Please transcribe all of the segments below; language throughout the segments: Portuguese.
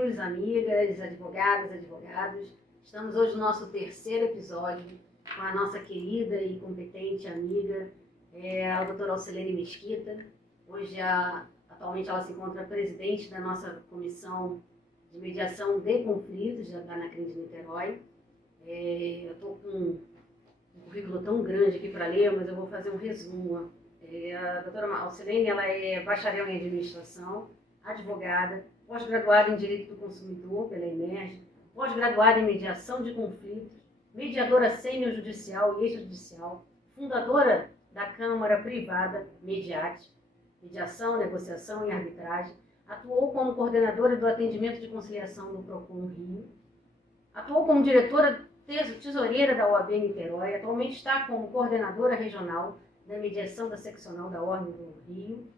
amigos, amigas, advogadas, advogados. Estamos hoje no nosso terceiro episódio com a nossa querida e competente amiga, a doutora Alcilene Mesquita. Hoje, atualmente, ela se encontra presidente da nossa comissão de mediação de conflitos da ANACRIM de Niterói. Eu estou com um currículo tão grande aqui para ler, mas eu vou fazer um resumo. A doutora Alcilene, ela é bacharel em administração, advogada, pós-graduada em Direito do Consumidor pela EMERGE, pós-graduada em Mediação de Conflitos, mediadora sênior judicial e extrajudicial, fundadora da Câmara Privada Mediate, Mediação, Negociação e Arbitragem, atuou como coordenadora do atendimento de conciliação do PROCON Rio, atuou como diretora tesoureira da OAB Niterói, atualmente está como coordenadora regional da mediação da seccional da Ordem do Rio,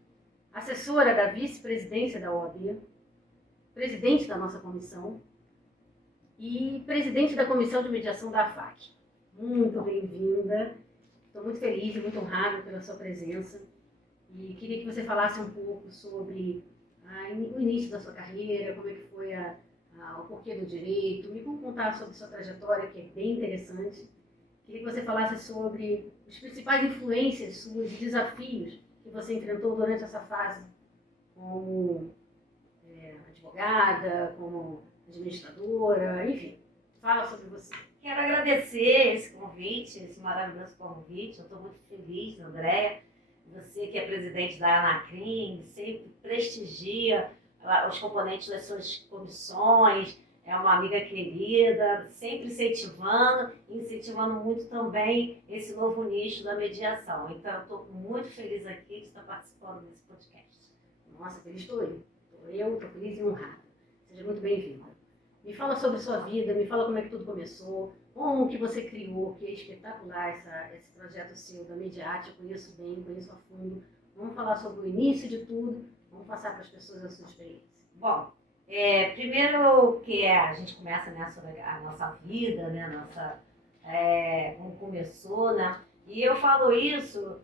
assessora da vice-presidência da OAB, presidente da nossa comissão e presidente da comissão de mediação da AFAC. Muito bem-vinda, estou muito feliz e muito honrada pela sua presença e queria que você falasse um pouco sobre o início da sua carreira, como é que foi o porquê do direito, me contar sobre sua trajetória, que é bem interessante. Queria que você falasse sobre as principais influências suas e desafios que você enfrentou durante essa fase como advogada, como administradora, enfim, fala sobre você. Quero agradecer esse convite, esse maravilhoso convite. Eu estou muito feliz, Andréia. Você que é presidente da ANACRIM, sempre prestigia os componentes das suas comissões, é uma amiga querida, sempre incentivando muito também esse novo nicho da mediação. Então, eu estou muito feliz aqui de estar participando desse podcast. Nossa, feliz estou eu. Estou feliz e honrada. Seja muito bem-vinda. Me fala sobre sua vida, me fala como é que tudo começou, como que você criou, que é espetacular esse projeto seu da Mediate, eu conheço bem, conheço a fundo. Vamos falar sobre o início de tudo, vamos passar para as pessoas a sua experiência. Bom, primeiro que a gente começa, né, sobre a nossa vida, né, como começou, né, e eu falo isso,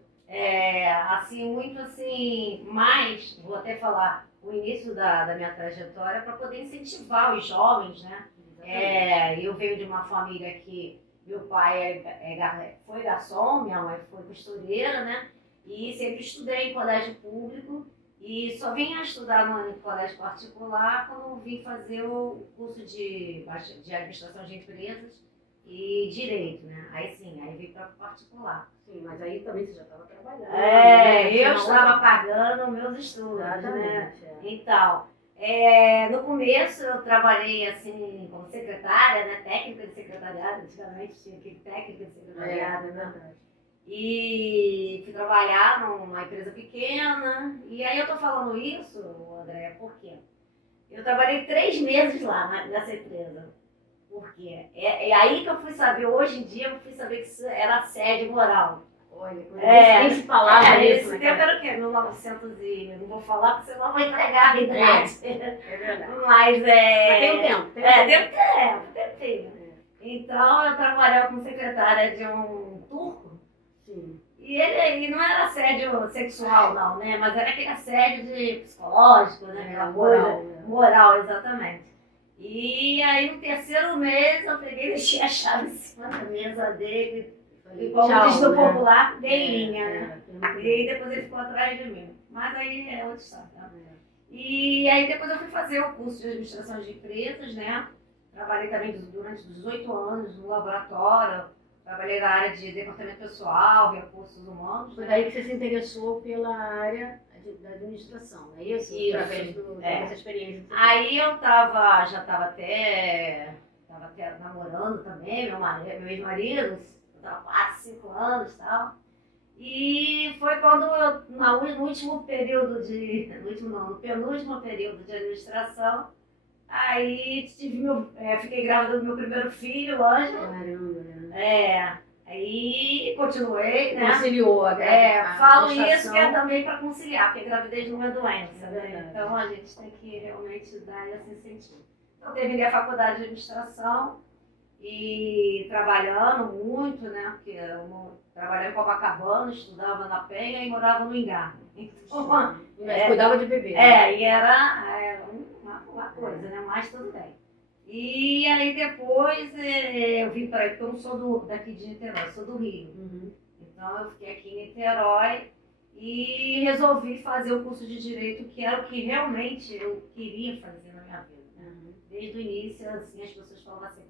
assim, muito assim, mais, vou até falar, o início da minha trajetória para poder incentivar os jovens, né, eu venho de uma família que meu pai foi garçom, minha mãe foi costureira, né, e sempre estudei em colégio público, e só vim estudar no colégio particular quando vim fazer o curso de administração de empresas e direito, né? Aí vim para particular. Sim, mas aí também você já estava trabalhando. Eu estava pagando meus estudos, né? Então, no começo eu trabalhei assim como secretária, né? Técnica de secretariado, antigamente tinha aquele técnica de secretariado, né? E fui trabalhar numa empresa pequena. E aí eu tô falando isso, André, por quê? Eu trabalhei 3 meses lá nessa empresa. Por quê? É aí que eu fui saber, hoje em dia eu fui saber que isso era assédio moral. Olha, nem se falava isso. Esse tempo era o quê? 1900 e... Não vou falar porque senão eu vou entregar a idade. É verdade. Mas tem um tempo. Tem tempo. Então eu trabalhava como secretária de um turco. Sim. E ele não era assédio sexual, não, né? Mas era aquele assédio psicológico, né? Aquela coisa moral, exatamente. E aí no 3º mês eu peguei e deixei a chave em cima da mesa dele. E como diz no popular, dei linha, né? E aí depois ele ficou atrás de mim. Mas aí é outra história. Tá? E aí depois eu fui fazer o curso de administração de empresas, né? Trabalhei também durante 18 anos no laboratório. Trabalhei na área de departamento pessoal, recursos humanos. Foi daí que você se interessou pela área da administração, não é isso? Através dessa experiência. Aí eu já estava até namorando também, meu ex-marido, eu estava 4, 5 anos e tal. E foi quando no último período no penúltimo período de administração, aí fiquei grávida do meu primeiro filho, Ângelo. Caramba. Aí continuei, né? Conciliou a falo gestação. isso que é também para conciliar, porque gravidez não é doença, né? Então a gente tem que realmente dar esse incentivo. Então terminei a faculdade de administração e trabalhando muito, né? Porque eu trabalhava em Copacabana, estudava na Penha e morava no Engar. Então, Mas cuidava de bebê. e era uma coisa, né? Mas tudo bem. E aí depois eu vim para aí, porque eu não sou daqui de Niterói, eu sou do Rio. Uhum. Então eu fiquei aqui em Niterói e resolvi fazer o curso de Direito, que era o que realmente eu queria fazer na minha vida. Né? Desde o início, assim, as pessoas falavam assim,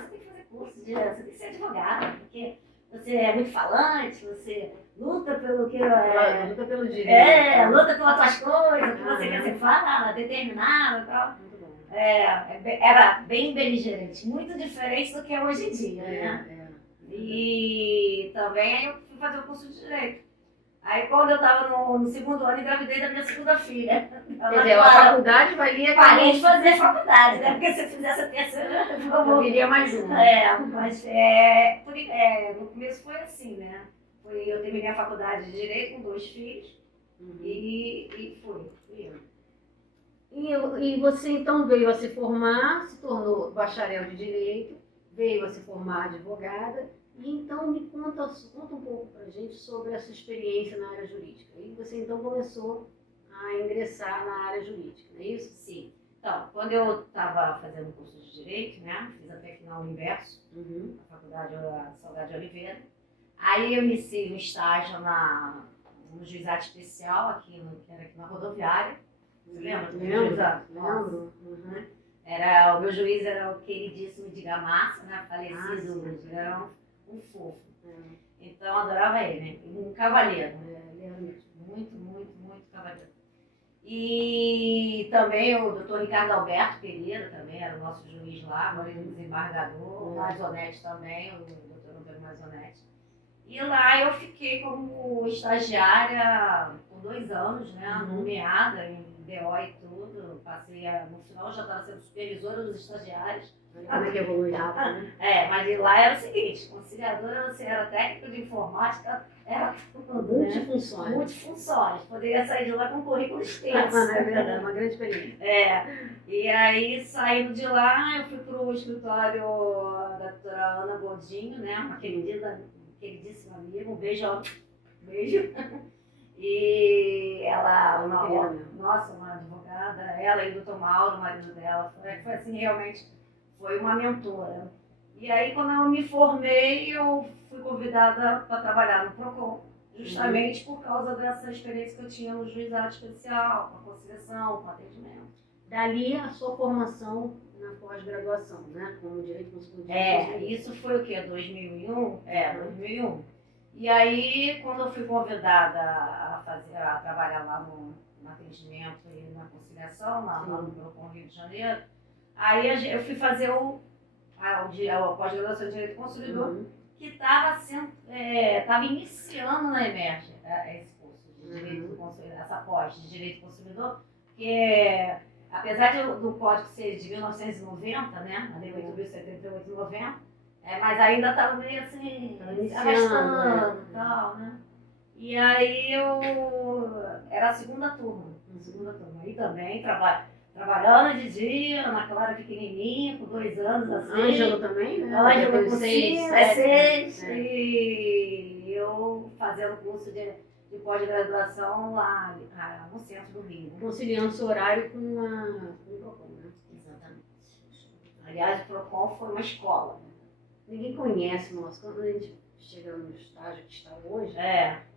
você tem que fazer curso você tem que ser advogada, porque você é muito falante, você luta pelo que... luta pelo direito. Luta pelas tuas coisas, o que você quer ser fala, determinada e tal. Era bem beligerante, muito diferente do que é hoje em dia, né? E também aí eu fui fazer o curso de Direito. Aí quando eu estava no segundo ano, engravidei da minha segunda filha. Quer dizer, a faculdade valia... Parei de fazer faculdade, né? Porque se eu fizesse a terceira, eu viria mais uma. Mas no começo foi assim, né? Eu terminei a faculdade de Direito com 2 filhos e fui. E você então veio a se formar, se tornou bacharel de Direito, veio a se formar advogada, e então me conta um pouco pra gente sobre essa experiência na área jurídica. E você então começou a ingressar na área jurídica, não é isso? Sim. Então, quando eu estava fazendo o curso de Direito, né, fiz até final Universo, na Faculdade Salgado de Oliveira, aí eu iniciei um estágio no Juizado Especial, que era aqui na rodoviária. Você lembra? Lembro. O meu juiz era o queridíssimo Edgar Massa, né? Falecido, era um fofo. Então eu adorava ele, né? Um cavaleiro. Ele era mesmo. Muito, muito, muito cavaleiro. E também o doutor Ricardo Alberto Pereira, também era o nosso juiz lá, agora ele é desembargador, o Maisonete também, o doutor Antônio Maisonete. E lá eu fiquei como estagiária por 2 anos, né? Nomeada em DO e tudo. Passei, no final já estava sendo supervisora dos estagiários. Como é que evolui rápido, né? Mas lá era o seguinte, conciliadora, você era técnico de informática, era tudo, Multifunções. Né? Multifunções. Poderia sair de lá com um currículo extenso. É verdade, uma grande experiência. E aí, saindo de lá, eu fui para o escritório da doutora Ana Godinho, né? Uma queridíssima amiga, um beijo. E ela, uma advogada, ela e o doutor Mauro, o marido dela, foi assim, realmente, foi uma mentora. E aí, quando eu me formei, eu fui convidada para trabalhar no PROCON, justamente por causa dessa experiência que eu tinha no juizado especial, com a conciliação, com o atendimento. Dali a sua formação na pós-graduação, né? Como direito constitucional. Isso foi o quê? 2001? 2001. E aí, quando eu fui convidada a trabalhar lá no atendimento e na conciliação, lá no PROCON Rio de Janeiro, aí eu fui fazer a pós-graduação de Direito Consumidor, que estava iniciando na EMERGE esse curso de Direito Consumidor, essa pós de Direito Consumidor, que apesar do código ser de 1990, né, a Lei 8.078 de 90, mas ainda estava meio assim, arrastando e tal, né? E aí era a segunda turma. Aí também trabalhando de dia, Ana Clara pequenininha, com 2 anos assim. Ângelo também, né? Ângelo com 6, 6. E eu fazendo curso de pós-graduação lá no centro do Rio. Conciliando seu horário com o PROCON, né? Exatamente. Aliás, o PROCON foi uma escola. Ninguém conhece, nossa, quando a gente chega no estágio que está hoje,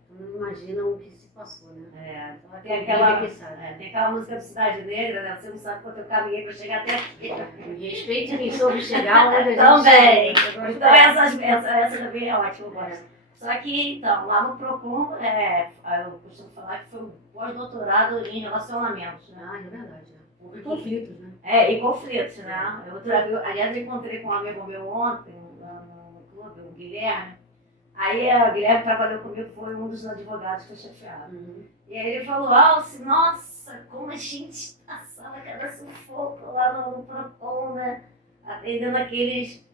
não imagina o que se passou, né? Tem aquela música do Cidade Negra, né? Você não sabe quanto eu caminhei para chegar até aqui. Respeite quem soube chegar onde a gente também. chegou. Então essa também é ótima, eu gosto. Só que, então, lá no PROCON, eu costumo falar que foi um pós-doutorado em relacionamentos, né? É verdade, né? E conflitos, né? E conflitos, né? Aliás, eu encontrei com um amigo meu ontem, no clube, o Guilherme. Aí o Guilherme trabalhou comigo, foi um dos advogados que eu chefiava. E aí ele falou, Alce, nossa, como a gente passava cada sufoco lá no PROCON, né? Atendendo aqueles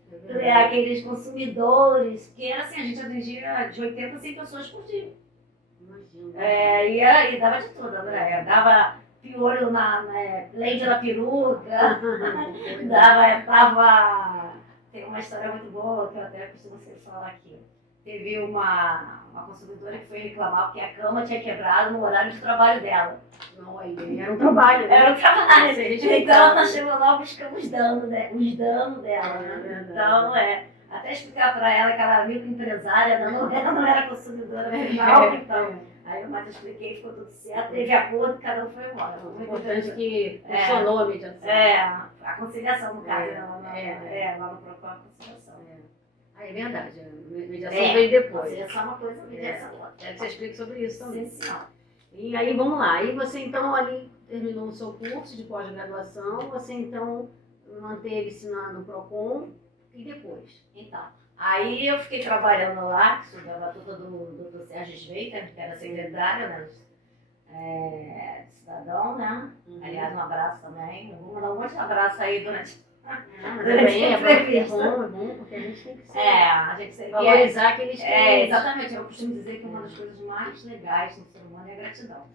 consumidores, que era assim, a gente atendia de 80 a 100 pessoas por dia. Imagina. E dava de tudo, né? Dava piolho lente na peruca, dava tem uma história muito boa que eu até costumo sempre falar aqui. Teve uma consumidora que foi reclamar porque a cama tinha quebrado no horário de trabalho dela. Não, aí era um trabalho, né? Era um trabalho. Se a gente Então, reclama. nós chegamos lá buscamos os danos dela. É Né? verdade. Então, até explicar para ela que ela era microempresária, ela não era consumidora final. Então, aí eu mais expliquei, ficou tudo certo, teve acordo, cada um foi embora. O importante é que funcionou a mediação. A conciliação, no caso, lá no PROCON, a conciliação. É verdade, a mediação veio depois. Conciliação é uma coisa, mediação é outra. Quero que você explique sobre isso também. Sim, senhora. E aí, vamos lá. Aí você, então, ali terminou o seu curso de pós-graduação, você, então, manteve-se no PROCON e depois? Então, aí eu fiquei trabalhando lá, sob a batuta do Dr. Sérgio Sveita, que era secretário, né, de cidadão, né? Aliás, um abraço também. Eu vou mandar um monte de abraço aí durante Mas é bom, porque a gente tem que a gente sempre valorizar aqueles que... exatamente. Eu costumo dizer que uma das coisas mais legais no ser humano é a gratidão.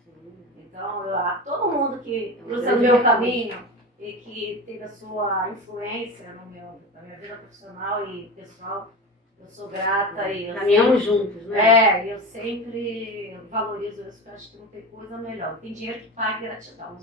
Então, a todo mundo que cruza o meu caminho e que teve a sua influência na minha vida profissional e pessoal, eu sou grata e caminhamos juntos, né? eu sempre valorizo isso, porque eu acho que não tem coisa melhor. Tem dinheiro que pague gratidão.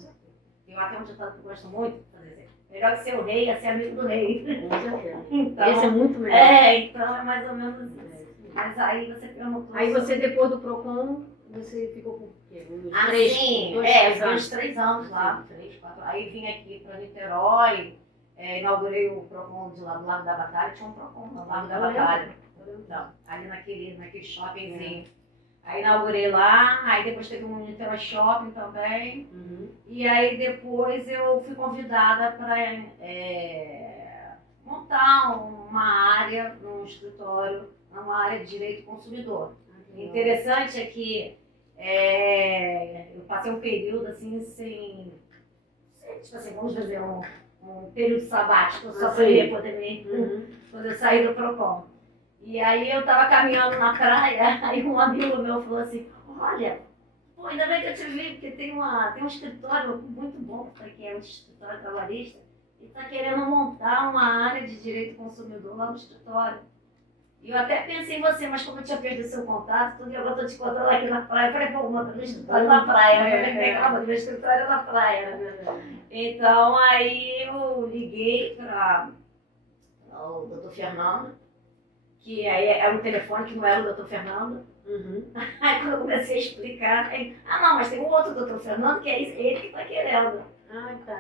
Eu até um ditado que eu gosto muito, por dizer, melhor que ser o rei é ser amigo do rei. Com certeza. Então, Esse é muito melhor. então é mais ou menos isso. Mas aí você perguntou. Aí você, depois do PROCON, você ficou por quê? Uns Foi uns 3 anos lá, 3, 4. Aí vim aqui para Niterói, inaugurei o PROCON do Largo da Batalha, tinha um PROCON no Largo da Batalha. Não, ali naquele shoppingzinho. Aí inaugurei lá, aí depois teve um Niterói Shopping também. E aí depois eu fui convidada para montar uma área num escritório, uma área de direito do consumidor. Interessante é que eu passei um período assim sem tipo assim, vamos dizer, um período sabático, só para eu poder sair do PROCON. E aí eu estava caminhando na praia, aí um amigo meu falou assim, olha, pô, ainda bem que eu te vi, porque tem um escritório muito bom, que é um escritório trabalhista, e está querendo montar uma área de direito do consumidor lá no escritório. E eu até pensei em você, mas como eu tinha perdido seu contato, tudo, e agora estou te encontrando aqui na praia, eu falei, pô, monta meu escritório na praia. Eu falei, calma, meu escritório é na praia. Então aí eu liguei para o Dr. Fernando, que aí era um telefone que não era o Dr. Fernando. Aí quando eu comecei a explicar, não, mas tem um outro Dr. Fernando que é ele que está querendo. Tá.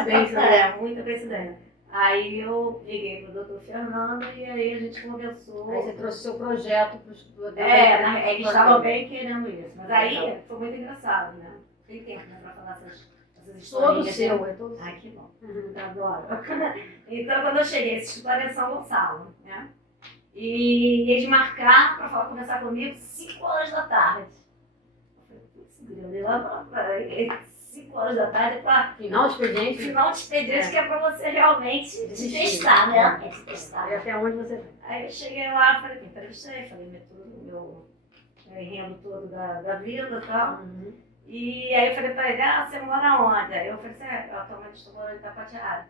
Coincidência, né? Muita coincidência. Aí eu liguei pro Dr. Fernando e aí a gente conversou. Aí você trouxe o seu projeto para o estudador. Eles estavam bem querendo isso. Mas aí foi muito engraçado, né? Tem tempo, né, para falar essas histórias. Todo seu, é todo seu. Ai, que bom. Adoro. Então, quando eu cheguei, esse escritório é em São Gonçalo, né? E eles marcaram para conversar comigo 5 horas da tarde. Eu falei, putz, grilo, lá para 5 horas da tarde para final de expediente. Final de expediente, que é para você realmente te testar, né? Te testar. E até onde você vai? Aí eu cheguei lá, falei, entrevistei, falei meu enredo todo da vida e tal. E aí eu falei para ele, você mora onde? Aí eu falei assim, eu atualmente estou morando em Tapatiara.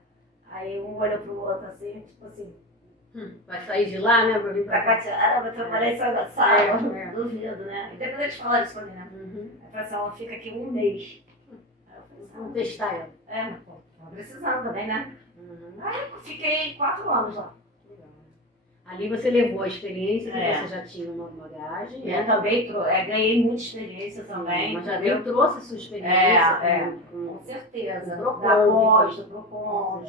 Aí um olhou pro outro assim, tipo assim, vai sair de lá, né, para vir para cá? Tapatiara, vai trabalhar em São Gonçalo, duvido, né? E depois eles falaram isso pra mim, né? Aí eu falei assim, ela fica aqui 1 mês. Aí eu falei assim, vamos testar ela. Mas pô, tava precisando também, né? Aí eu fiquei 4 anos lá. Ali você levou a experiência, que você já tinha uma bagagem. Também ganhei muita experiência também. Mas já trouxe a sua experiência. Com certeza. Do PROCON, Da pós, do PROCON,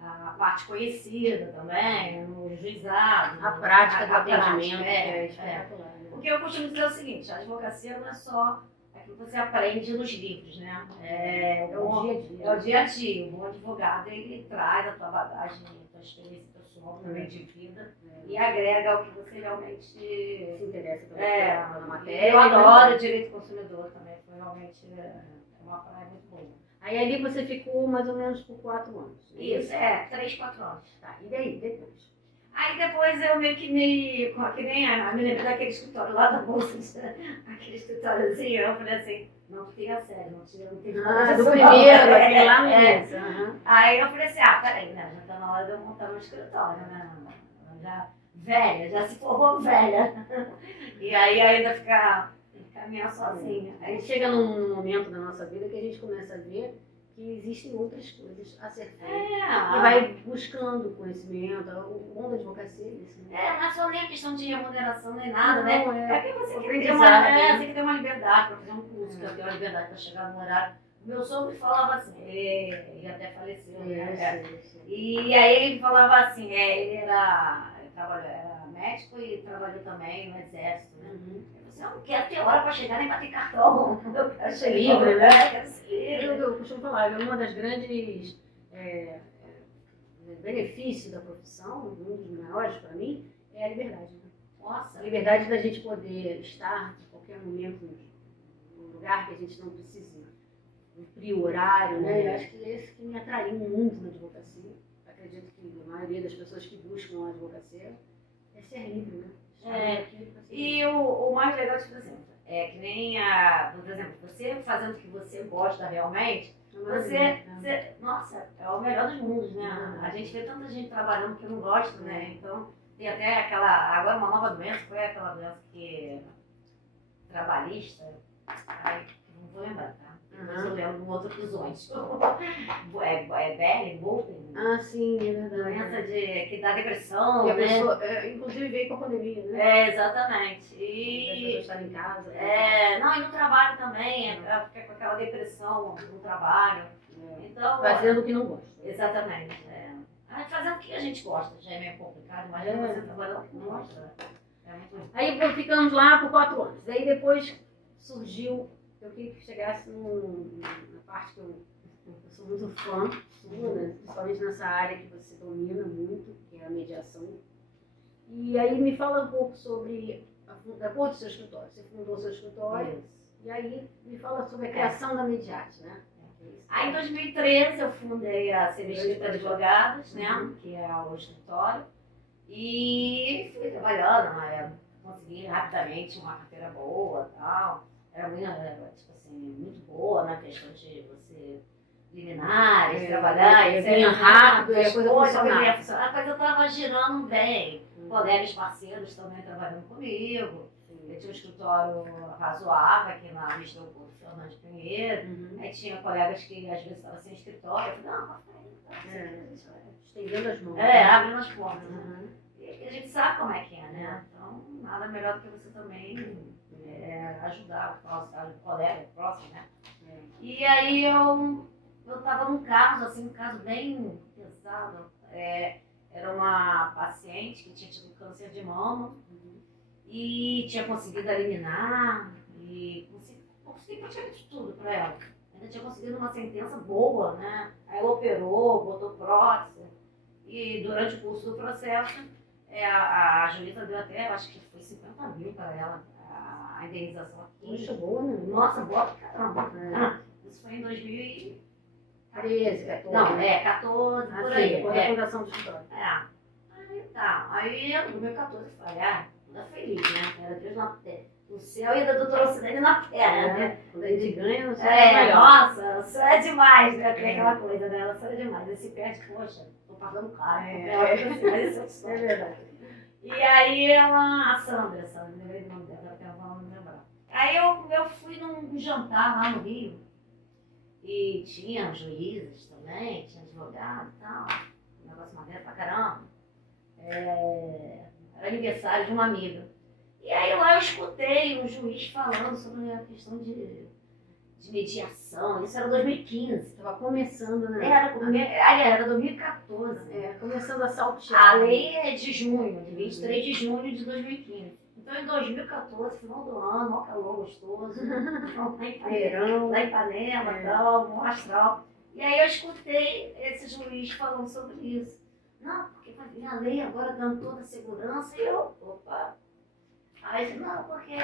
a parte conhecida também, no juizado. A prática do prática, atendimento é espetacular. Porque eu costumo dizer o seguinte, a advocacia não é só aquilo que você aprende nos livros, né? É o dia a dia. É o dia a dia. O bom advogado, ele traz a tua bagagem, a tua experiência pessoal, também de vida, e agrega o que você realmente se interessa pela matéria. Eu adoro direito do consumidor também, foi realmente uma praia muito boa. Aí ali você ficou mais ou menos por 4 anos. Isso, 3, 4 anos. Tá, e daí, depois? Aí depois eu meio que que nem me lembrei daquele escritório lá da Bolsa, aquele escritóriozinho, eu falei assim, não fica sério, não tem do primeiro, aquele lá no início. Aí eu falei assim, peraí, né, já tá na hora de eu montar meu escritório, né, já velha, já se formou velha, e aí ainda caminhar sozinha. Aí chega num momento da nossa vida que a gente começa a ver que existem outras coisas a ser feitas. E vai buscando conhecimento. O bom da advocacia é isso, né? Não é só nem a questão de remuneração nem nada, Não, né? É que você tem que ter uma liberdade para fazer um curso, que eu tenho uma liberdade para chegar no horário. Meu sogro falava assim, ele até faleceu, né? E aí ele falava assim, ele era médico e trabalhou também no exército, né? Eu não quero ter hora para chegar nem bater cartão. Eu quero ser livre, né? Eu costumo falar, uma das grandes benefícios da profissão, um dos maiores para mim, é a liberdade. Né? Nossa, a liberdade da gente poder estar em qualquer momento num lugar que a gente não precise cumprir o horário, né? Eu acho que esse que me atraiu muito na advocacia. Acredito que a maioria das pessoas que buscam a advocacia é ser livre, né? E o mais legal, tipo assim, é que nem por exemplo, você fazendo o que você gosta realmente, nossa, é o melhor dos mundos, né? A gente vê tanta gente trabalhando que não gosta, né? Então, tem até agora uma nova doença, foi aquela doença trabalhista, não vou lembrar, tá? Depois eu lembro de um outro episódio. Belly, Bolton. Sim, é verdade. Doença que dá depressão, e a né? pessoa, inclusive veio com a pandemia, né? Exatamente. E as pessoas estarem em casa. Não, e no trabalho também, fica com aquela depressão no trabalho. Então, fazendo o que não gosta. Exatamente. Fazendo o que a gente gosta, já é meio complicado, imagina você trabalhando o que não gosta. É muito ruim. Aí ficamos lá por 4 anos. Daí depois surgiu, eu queria que chegasse na parte que eu sou muito fã sua, né? Principalmente nessa área que você domina muito, que é a mediação. E aí me fala um pouco sobre depois do seu escritório. Você fundou seu escritório. E aí me fala sobre a criação da Mediate, né? Aí em 2013 eu fundei a Semescrita Advogados, né? Que é o escritório. E fui trabalhando, né? Consegui rapidamente uma carteira boa e tal. Era muito boa na questão de você liminares, trabalhar, e vinha rápido, e a coisa funcionava. A coisa estava girando bem. Colegas parceiros também trabalhando comigo. Eu tinha um escritório razoável aqui na Vista do Porto Fernandes Pinheiro. Aí tinha colegas que às vezes estavam sem escritório. Eu falei, não, estendendo as mãos. Abrindo as portas. E a gente sabe como é que é, né? Então, nada melhor do que você também ajudar o colega próximo, né? E aí eu estava num caso, um caso bem pesado. Era uma paciente que tinha tido câncer de mama e tinha conseguido eliminar e consegui praticamente tudo para ela. Ainda tinha conseguido uma sentença boa, né? Aí ela operou, botou prótese e durante o curso do processo a juíza deu até, acho que foi 50 mil para ela, a indenização aqui. Poxa, boa, né? Nossa, boa pra caramba. Isso foi em 2013, 14. Não, 14, por aí. Depois da fundação do escritório. Aí tá. Aí em 2014 eu falei, toda feliz, né? Era Deus no céu e da doutora Ocilene na terra, né? Quando a gente ganha, não sei nossa, o céu é demais, né? Tem aquela coisa, né? O céu é demais. Aí se perde, poxa, tô pagando caro. Mas é verdade. E aí a Sandra, me lembrei do nome dela, até não me lembrar. Aí eu fui num jantar lá no Rio. E tinha juízes também, tinha advogado e tal. Um negócio maneiro pra caramba. Era aniversário de uma amiga. E aí lá eu escutei um juiz falando sobre a questão de mediação. Isso era 2015. Estava começando, né? Era 2014. Começando a saltear. A lei é de junho, de 23 de junho de 2015. Então em 2014, final do ano, mó calor gostoso. Verão. Lá em Ipanema e tal, no astral. E aí eu escutei esse juiz falando sobre isso. Não, porque vai vir a lei agora dando toda a segurança. E eu, opa. Aí não, porque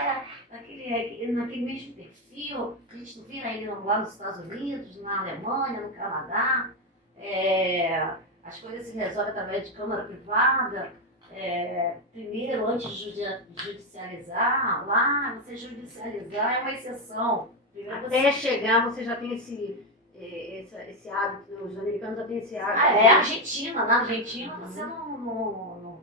naquele mesmo perfil, a gente não vira aí lá nos Estados Unidos, na Alemanha, no Canadá, as coisas se resolvem através de câmara privada. primeiro, antes de judicializar, lá você judicializar é uma exceção. Primeiro Até chegar, você já tem esse hábito, né? Os americanos já têm esse hábito. Argentina. Na Argentina você não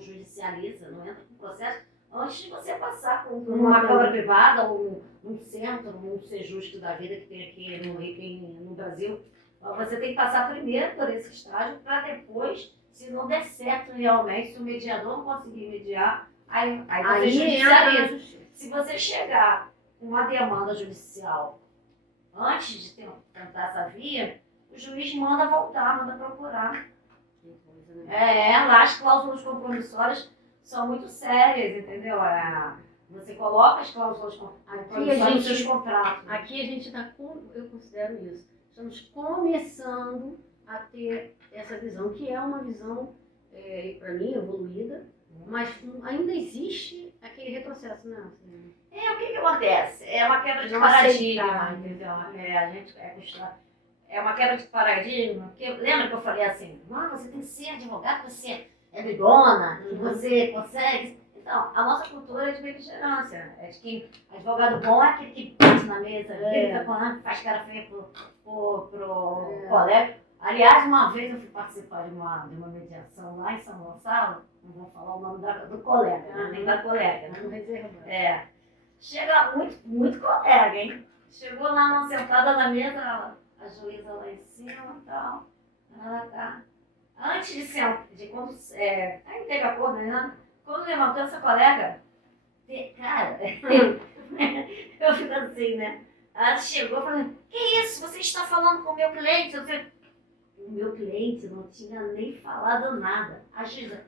judicializa, não entra com processo antes de você passar por uma Câmara Privada ou um centro, um ser justo da vida que tem aqui no Brasil. Você tem que passar primeiro por esse estágio para depois, se não der certo realmente, se o mediador não conseguir mediar, aí você judicializa. Se você chegar com uma demanda judicial antes de tentar essa via, o juiz manda voltar, manda procurar. Lá as cláusulas compromissórias são muito sérias, entendeu? Você coloca as cláusulas compromissórias nos seus contratos. Aqui a gente está, eu considero isso, estamos começando a ter essa visão, que é uma visão, para mim, evoluída, mas ainda existe aquele retrocesso, né? O que acontece? É uma quebra de paradigma, entendeu? A gente é uma quebra de paradigma, porque lembra que eu falei assim, você tem que ser advogado, você é brigona, que você consegue. Então, a nossa cultura é de beligerância, é de que advogado bom é aquele que bate na mesa, grita, faz cara feia pro colega. Aliás, uma vez eu fui participar de uma mediação lá em São Gonçalo, não vou falar o nome do colega, nem da colega. Né? Chega muito colega, hein? Chegou lá sentada na mesa, a juíza lá em cima e tal. Ela tá. Antes de quando. Aí teve acordo, né? Quando levantou essa colega, cara, eu fico assim, né? Ela chegou falando: que isso? Você está falando com o meu cliente? O meu cliente não tinha nem falado nada. A juíza: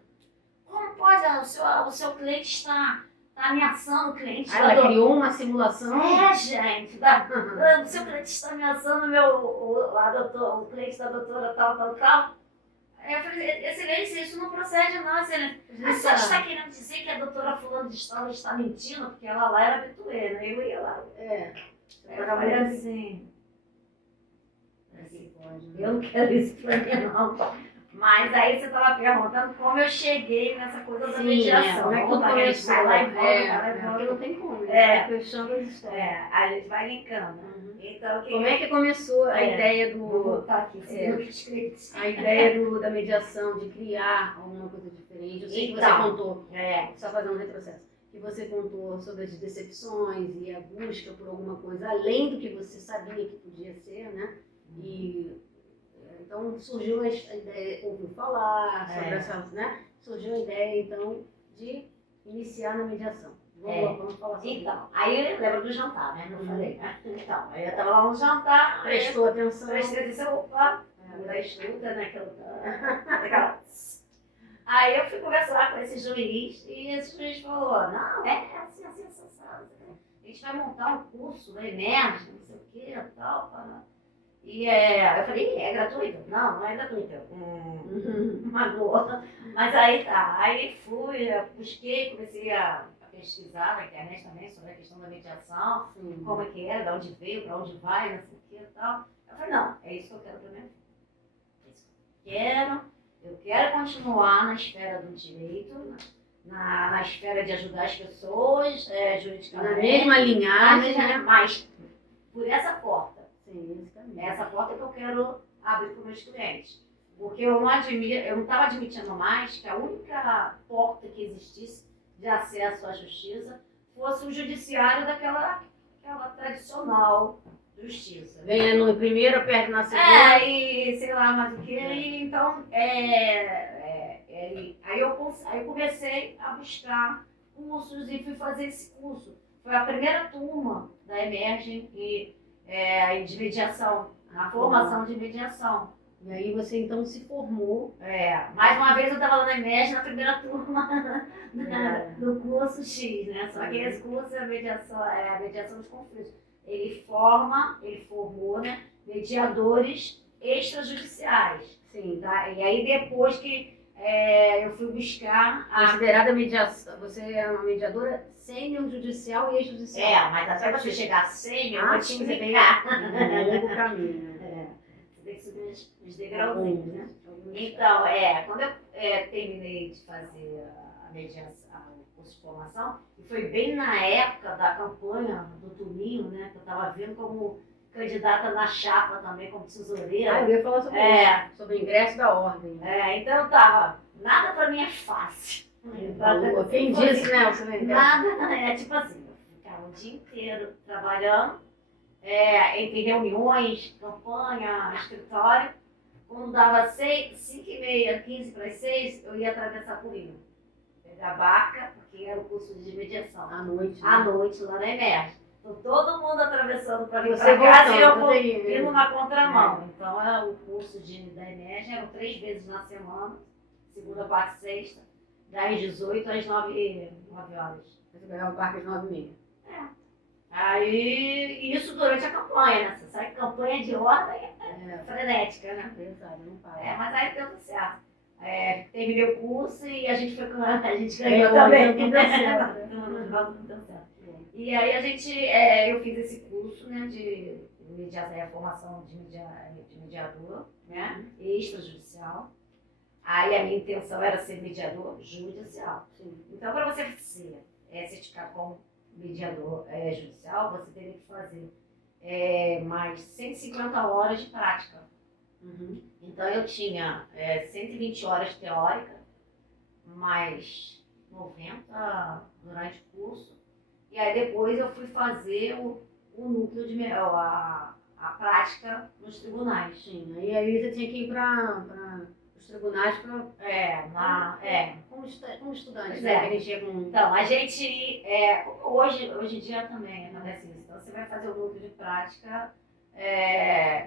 como pode? O seu cliente está ameaçando o cliente. Ela criou uma simulação. Gente. O seu cliente está ameaçando o cliente da doutora tal. Eu falei: excelência, isso não procede não, excelência. A senhora está querendo dizer que a doutora fulano de tal está mentindo? Porque ela lá era habituê, né? Eu ia lá. Eu falei assim... Eu não quero isso pra mim, não. Mas aí você estava perguntando como eu cheguei nessa coisa da mediação. Como é que tudo começou? Vai lá e volta. Não tem como. Fechando as histórias. A gente vai linkando. Então, como é que começou a ideia Vou voltar aqui, a ideia da mediação, de criar alguma coisa diferente? Eu sei que você contou, só fazer um retrocesso, que você contou sobre as decepções e a busca por alguma coisa além do que você sabia que podia ser, né? E então surgiu a ideia, ouviu falar sobre essas, né? Surgiu a ideia, então, de iniciar na mediação. Vamos falar sobre isso. Então, aí eu lembro do jantar, né? Que eu falei. Então, aí eu estava lá no jantar. Prestou atenção. Prestei atenção, opa, da estuda, né? Aí eu fui conversar com esse juiz e esse juiz falou: não, assim, sensação. A gente vai montar um curso, emerge, não sei o que, tal, E eu falei: é gratuito? Não é gratuito. Uma boa. Mas aí tá. Aí fui, busquei, comecei a pesquisar na internet também sobre a questão da mediação, como é que era, de onde veio, para onde vai, não sei o que e tal. Eu falei: não, é isso que eu quero pra minha vida. É isso que eu quero. Eu quero continuar na esfera do direito, na esfera de ajudar as pessoas, juridicamente. Na mesma linhagem, né? Mas por essa porta. Sim, essa porta que eu quero abrir para os meus clientes. Porque eu não estava admitindo mais que a única porta que existisse de acesso à justiça fosse o judiciário daquela tradicional justiça. Venha no primeiro, perde na segunda. E sei lá mais o que. Então, aí eu comecei a buscar cursos e fui fazer esse curso. Foi a primeira turma da Emergem de mediação, a formação de mediação. E aí você então se formou. Mais uma vez eu estava lá na Emergem, na primeira turma do curso X, né? Só que esse curso é a mediação dos conflitos. Ele formou, né, mediadores extrajudiciais. Sim. Tá? E aí depois que eu fui buscar considerada mediação, você é uma mediadora sênior judicial e extrajudicial. Mas até você chegar a sênior, eu vou te explicar. Um longo caminho. Você tem que subir os degrauzinhos, né? Então, quando terminei de fazer a mediação, o curso de formação, e foi bem na época da campanha do Tuninho, né, que eu estava vendo como candidata na chapa também, como tesoureira. Eu ia falar sobre isso, sobre o ingresso da ordem. Então eu tava, nada para mim é fácil. Quem disse, né? Nada, tipo assim, eu ficava o dia inteiro trabalhando, entre reuniões, campanha, escritório. Quando dava 5h30, 15 para as 6, eu ia atravessar por Rio. Pegar a barca, porque era o curso de mediação. À noite. Né? À noite, lá na Emerge. Então, todo mundo atravessando para vir para casa e eu indo na contramão. Então, o curso da Emerge eram 3 vezes na semana, segunda, quarta e sexta, das 18 às 9 horas. Você pegava a barca às 9h30. Aí, isso durante a campanha, né? Você sabe que campanha de ordem frenética, né? Não para. Mas aí deu tudo certo. Terminei o curso e a gente ganhou também. Não deu certo. Não deu certo. E aí eu fiz esse curso, né, de formação de mediador, né, extrajudicial. Aí a minha intenção era ser mediador judicial. Sim. Então, para você ser certificado como mediador judicial, você teria que fazer mais 150 horas de prática. Uhum. Então, eu tinha 120 horas teórica, mais 90 durante o curso. E aí depois eu fui fazer o núcleo de a prática nos tribunais. Sim, aí você tinha que ir para os tribunais como estudante, né? A gente Então, a gente, hoje em dia também acontece isso. Então, você vai fazer o núcleo de prática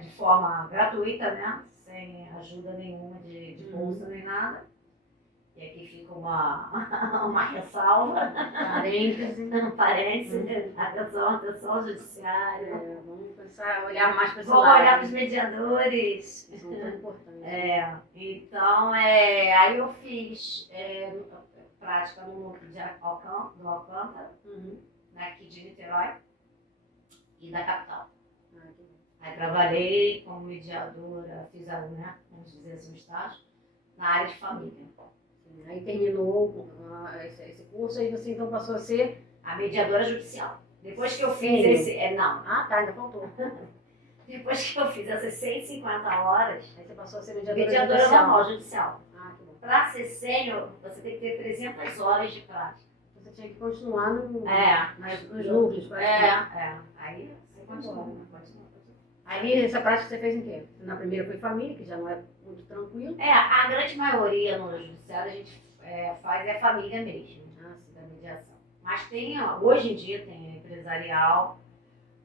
de forma gratuita, né? Sem ajuda nenhuma de bolsa nem nada. E aqui fica uma ressalva. Parênteses. Atenção judiciária. Vamos começar a olhar mais para esse lado. Vamos olhar para os mediadores. São tão importantes. Então, aí eu fiz prática no núcleo do Alcântara, aqui de Niterói e da capital. Aí trabalhei como mediadora, fiz vamos dizer assim, um estágio, na área de família. Aí terminou esse curso e você então passou a ser a mediadora judicial. Depois que eu fiz não. Ainda faltou. Depois que eu fiz essas 150 horas, aí você passou a ser mediadora judicial. Que bom. Para ser sênior, você tem que ter 300 horas de prática. Você tinha que continuar nos Aí núcleos. Aí você continua. Aí essa prática você fez em quê? Na primeira foi família, que já não é muito tranquilo. A grande maioria no judiciário a gente faz família mesmo, da mediação. Mas hoje em dia tem empresarial,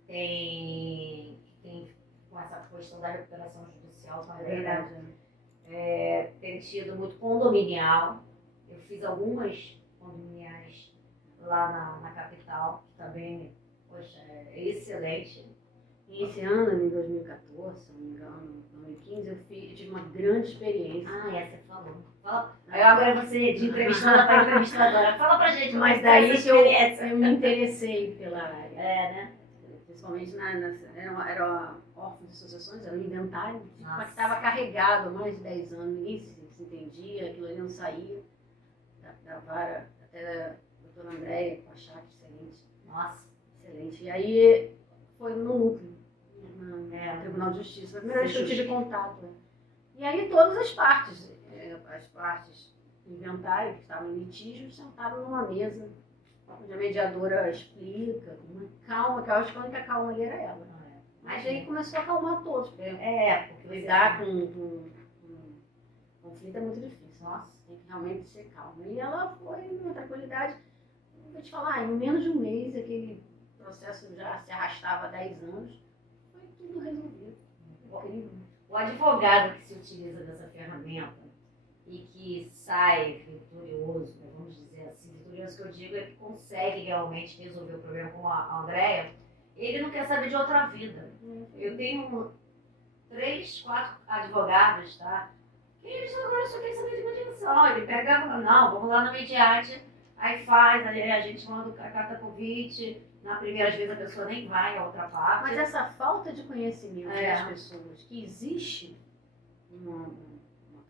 tem com essa questão da recuperação judicial também, tem tido muito condominial. Eu fiz algumas condominiais lá na capital, que também, poxa, é excelente. E esse ano, em 2014, se não me engano, 2015, eu tive uma grande experiência. Você falou. Agora você de entrevistadora para entrevistadora. Fala pra gente, mas daí que eu me interessei pela área. Né? Principalmente era órfão de associações, era um inventário, mas que estava carregado há mais de 10 anos, ninguém se entendia, aquilo ali não saía da vara, até da doutora Andréia, com a chave excelente. Nossa. Excelente. E aí foi no núcleo. No Tribunal de Justiça. Foi a primeira vez que eu tive contato. E aí todas as partes do inventário, que estavam em litígio, sentaram numa mesa, onde a mediadora explica, com uma calma, que eu acho que a única calma ali era ela. Mas aí começou a acalmar todos, porque lidar com conflito é muito difícil. Nossa, tem que realmente ser calma. E ela foi numa tranquilidade. Vou te falar, em menos de um mês, aquele processo já se arrastava há 10 anos. Tudo resolvido. Incrível. O advogado que se utiliza dessa ferramenta e que sai vitorioso, vamos dizer assim, vitorioso que eu digo é que consegue realmente resolver o problema com a Andréia, ele não quer saber de outra vida. Eu tenho 3, 4 advogados, tá? Que eles agora só querem saber de mediação. Ele pega, vamos lá na Mediate, aí faz, aí a gente manda a carta convite. Na primeira vez a pessoa nem vai a outra parte. Mas essa falta de conhecimento das pessoas, que existe uma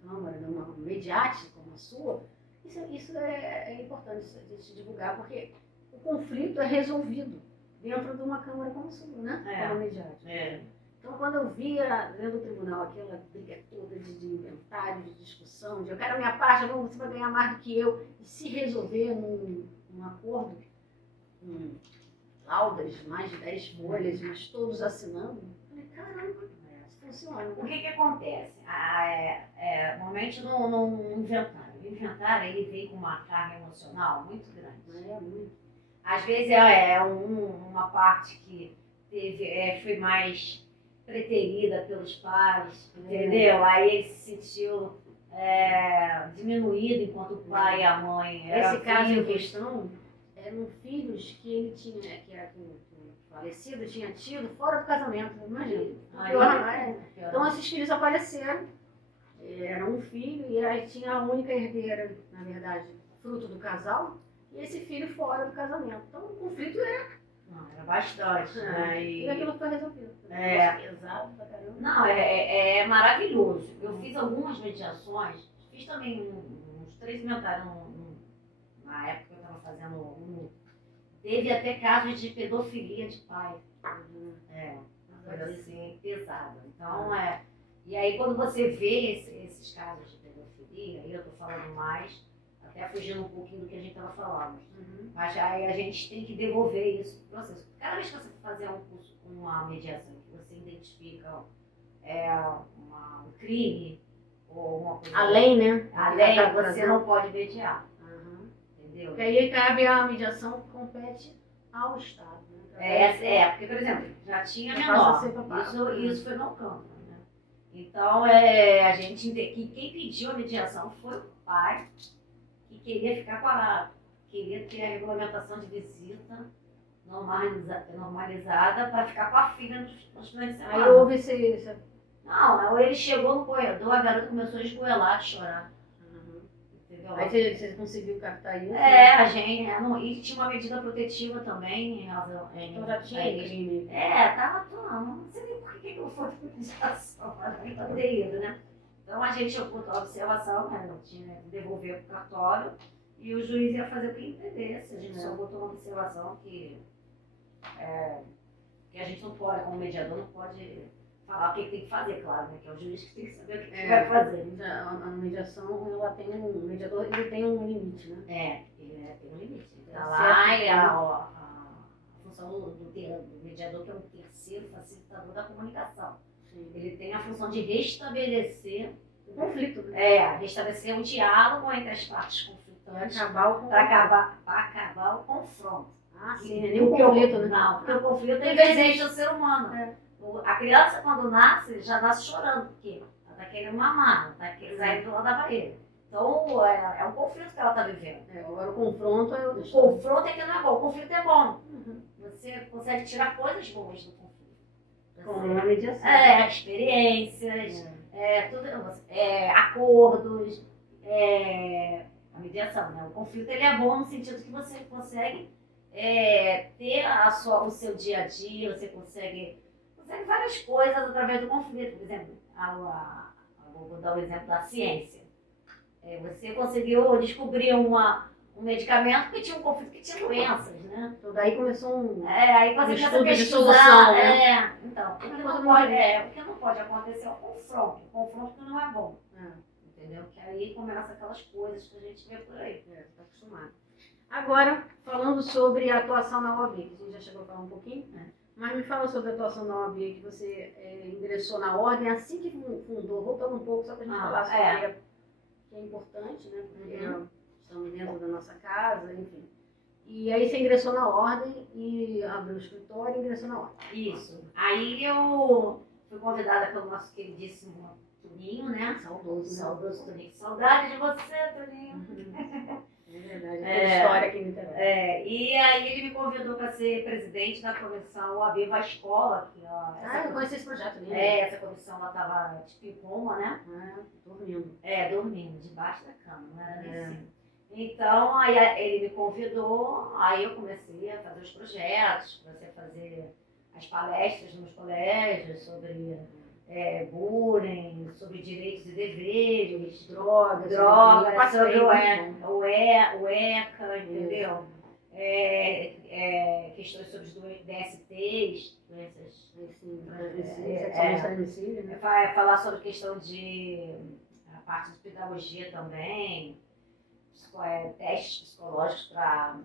Câmara, uma Mediate, como como a sua, isso é importante de se divulgar, porque o conflito é resolvido dentro de uma Câmara como a sua, né? Câmara Mediática. Então, quando eu via dentro do tribunal aquela briga toda de inventário, de discussão, de eu quero a minha parte, você vai ganhar mais do que eu, e se resolver num acordo, com laudas, mais de 10 folhas, mas todos assinando, eu falei, caramba, isso funciona. O que acontece? Normalmente no inventário. O inventário ele vem com uma carga emocional muito grande. Muito. Às vezes uma parte que foi mais preterida pelos pais, entendeu? Aí ele se sentiu diminuído enquanto o pai e a mãe eram Esse caso em vivos. questão eram filhos que ele tinha, que o falecido tinha tido fora do casamento, imagina. Então esses filhos apareceram, era um filho e aí tinha a única herdeira, na verdade, fruto do casal, e esse filho fora do casamento. Então o conflito era bastante, né? E aquilo foi resolvido. Pesado pra caramba. Não, é maravilhoso. Eu fiz algumas mediações, fiz também uns 3 inventários na época que eu estava fazendo teve até casos de pedofilia de pai. Coisa assim, pesada. Então, e aí quando você vê esses casos de pedofilia, aí eu estou falando mais, até fugindo um pouquinho do que a gente estava falando. Mas aí a gente tem que devolver isso para o processo. Cada vez que você fazer um curso com uma mediação, que você identifica um crime ou uma coisa... Além, né? Além, você não pode mediar. Entendeu? Porque aí cabe a mediação que compete ao Estado. Né? Porque, por exemplo, já tinha menor. Isso foi no campo. Né? Então, a gente que quem pediu a mediação foi o pai, que queria ficar queria ter a regulamentação de visita normalizada para ficar com a filha nos finais de semana. Aí houve esse... Não, ele chegou no corredor, a garota começou a esgoelar, a chorar. Entendeu? Aí você conseguiu captar isso? A gente... E tinha uma medida protetiva também. Então já tinha crime. Não sei nem por que eu fui para mediação, nem para ter ido, né? Então a gente botou a observação, né? Tinha que devolver para o cartório e o juiz ia fazer o que entendesse. A gente só botou uma observação que a gente não pode, como mediador, não pode falar o que tem que fazer, claro, né? Que é o juiz que tem que saber o que vai fazer. A mediação, o mediador ele tem um limite, né? Ele tem um limite. Ele tá lá e a função do mediador, que é o terceiro facilitador da comunicação. Sim. Ele tem a função de restabelecer o conflito, né? Restabelecer um diálogo entre as partes conflitantes para acabar o confronto. Sim, nem o conflito, né? Não, porque o conflito existe o ser humano. A criança, quando nasce, já nasce chorando, porque ela está querendo mamar, não está querendo sair do lado da barriga. Então, é um conflito que ela está vivendo. Agora o confronto é o confronto é que não é bom, o conflito é bom. Você consegue tirar coisas boas do conflito. Com uma mediação. Experiências, acordos, a mediação, né? O conflito ele é bom no sentido que você consegue ter o seu dia a dia, você consegue várias coisas através do conflito. Por exemplo, vou dar o exemplo da ciência. Você conseguiu descobrir um medicamento que tinha um conflito, que tinha doenças, né? Então daí começou aí você estudo de solução, né? Então, o que não pode acontecer é o confronto. O confronto que não é bom. Entendeu? Que aí começa aquelas coisas que a gente vê por aí. Está acostumado. Agora, falando sobre a atuação na OAB, que a gente já chegou a falar um pouquinho, mas me fala sobre a atuação na OAB, que você ingressou na ordem assim que fundou, voltando um pouco, só para a gente falar sobre que é importante, né? Porque estamos dentro da nossa casa, enfim. E aí você ingressou na ordem e abriu o escritório e ingressou na ordem. Isso. Aí eu fui convidada pelo nosso queridíssimo Toninho, né? Saudoso Toninho. Saudade de você, Toninho. É verdade, é história aqui no Niterói. E aí ele me convidou para ser presidente da comissão OAB Vai Escola. Eu conheci esse projeto mesmo. Essa comissão ela estava tipo em coma, né? Dormindo. Dormindo, debaixo da cama, não era nem assim. Então, aí ele me convidou, aí eu comecei a fazer os projetos, comecei a fazer as palestras nos colégios sobre bullying, sobre direitos e deveres, Drogas, sobre o ECA, entendeu? Isso. Questões sobre os DSTs, doenças Sexualmente transmissíveis, né? falar sobre questão de a parte de pedagogia também, testes psicológicos para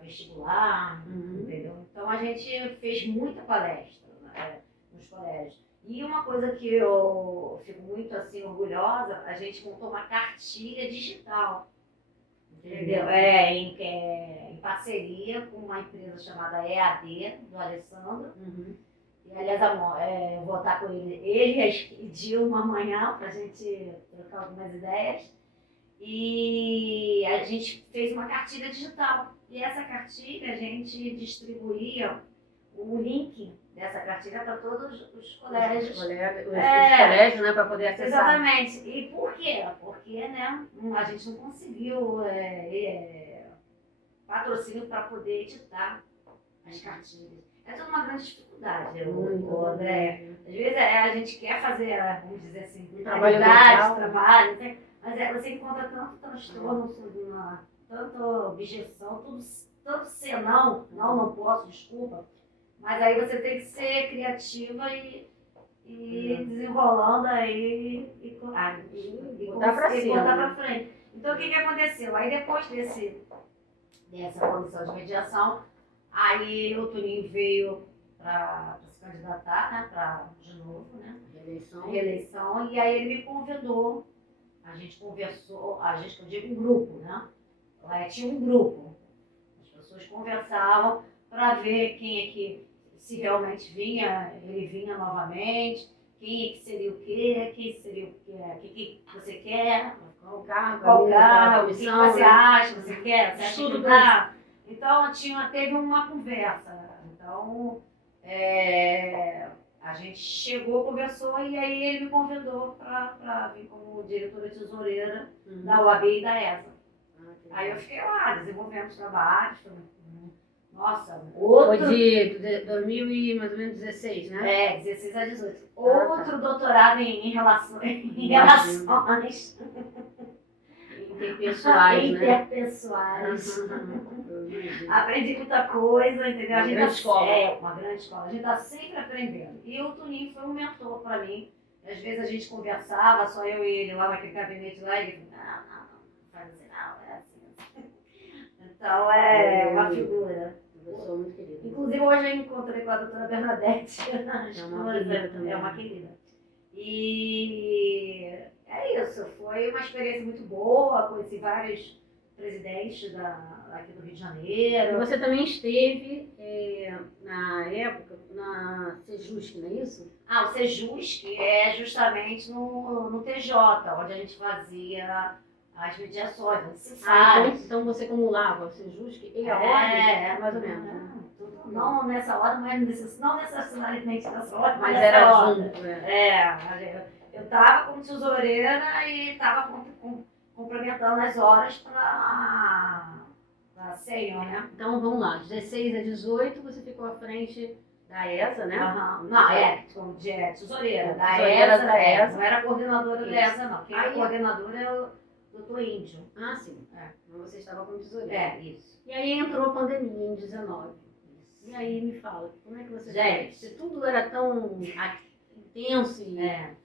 vestibular, entendeu? Então a gente fez muita palestra, né, nos colégios. E uma coisa que eu fico muito assim orgulhosa, a gente montou uma cartilha digital, entendeu? Em parceria com uma empresa chamada EAD, do Alessandro. E, aliás, eu vou estar com ele e Dilma amanhã para a gente trocar algumas ideias. E a gente fez uma cartilha digital. E essa cartilha a gente distribuía o link dessa cartilha para todos os colégios. Os colégios, né, para poder acessar. Exatamente. E por quê? Porque, né, a gente não conseguiu patrocínio para poder editar as cartilhas. É toda uma grande dificuldade, André. Às vezes a gente quer fazer, vamos dizer assim, trabalho, mas você encontra tanto transtorno, tanta objeção, tanto senão, não posso, desculpa. Mas aí você tem que ser criativa e desenrolando aí e botar pra frente. Então o que aconteceu? Aí depois dessa comissão de mediação, aí o Toninho veio para se candidatar, né, de novo, né? Reeleição. E aí ele me convidou, a gente conversou, que eu digo um grupo, né? Tinha um grupo, as pessoas conversavam para ver quem é que, se realmente ele vinha novamente, quem é que seria o quê, o que você quer, qual cargo, o que você acha, você quer, você acha que dá. Então teve uma conversa. Então a gente chegou, conversou e aí ele me convidou para vir como diretora tesoureira da UAB e da ESA. Aí eu fiquei lá, desenvolvemos trabalhos. Nossa, Foi de 2000 e mais ou menos 16, né? 16 a 18. Outro doutorado em relações. Interpessoais. Aprendi muita coisa, entendeu? Uma grande escola. Uma grande escola. A gente está sempre aprendendo. E o Toninho foi um mentor para mim. Às vezes a gente conversava, só eu e ele lá naquele gabinete lá, e ele falou, não faz assim, não, é assim. Então uma figura. Eu sou muito querida. Inclusive hoje eu encontrei com a doutora Bernadette. É uma querida. E é isso, foi uma experiência muito boa, conheci vários presidentes aqui do Rio de Janeiro. E você também esteve, na época, na Sejusc, não é isso? O Sejusc é justamente no TJ, onde a gente fazia as mediações, onde se faz. Então você acumulava o Sejusc e a ordem, mais ou menos. Não nessa ordem, mas não necessariamente nessa ordem, mas era junto. Eu estava como tesoureira e estava complementando as horas para sênior, né? Então vamos lá, 16 a 18 você ficou à frente da ESA, né? Como tesoureira. Da ESA. Não era coordenadora da ESA, não. Quem era coordenadora é o doutor Índio. Sim. Você estava como tesoureira. Isso. E aí entrou a pandemia em 19. E aí me fala, como é que você fez? Se tudo era tão intenso e...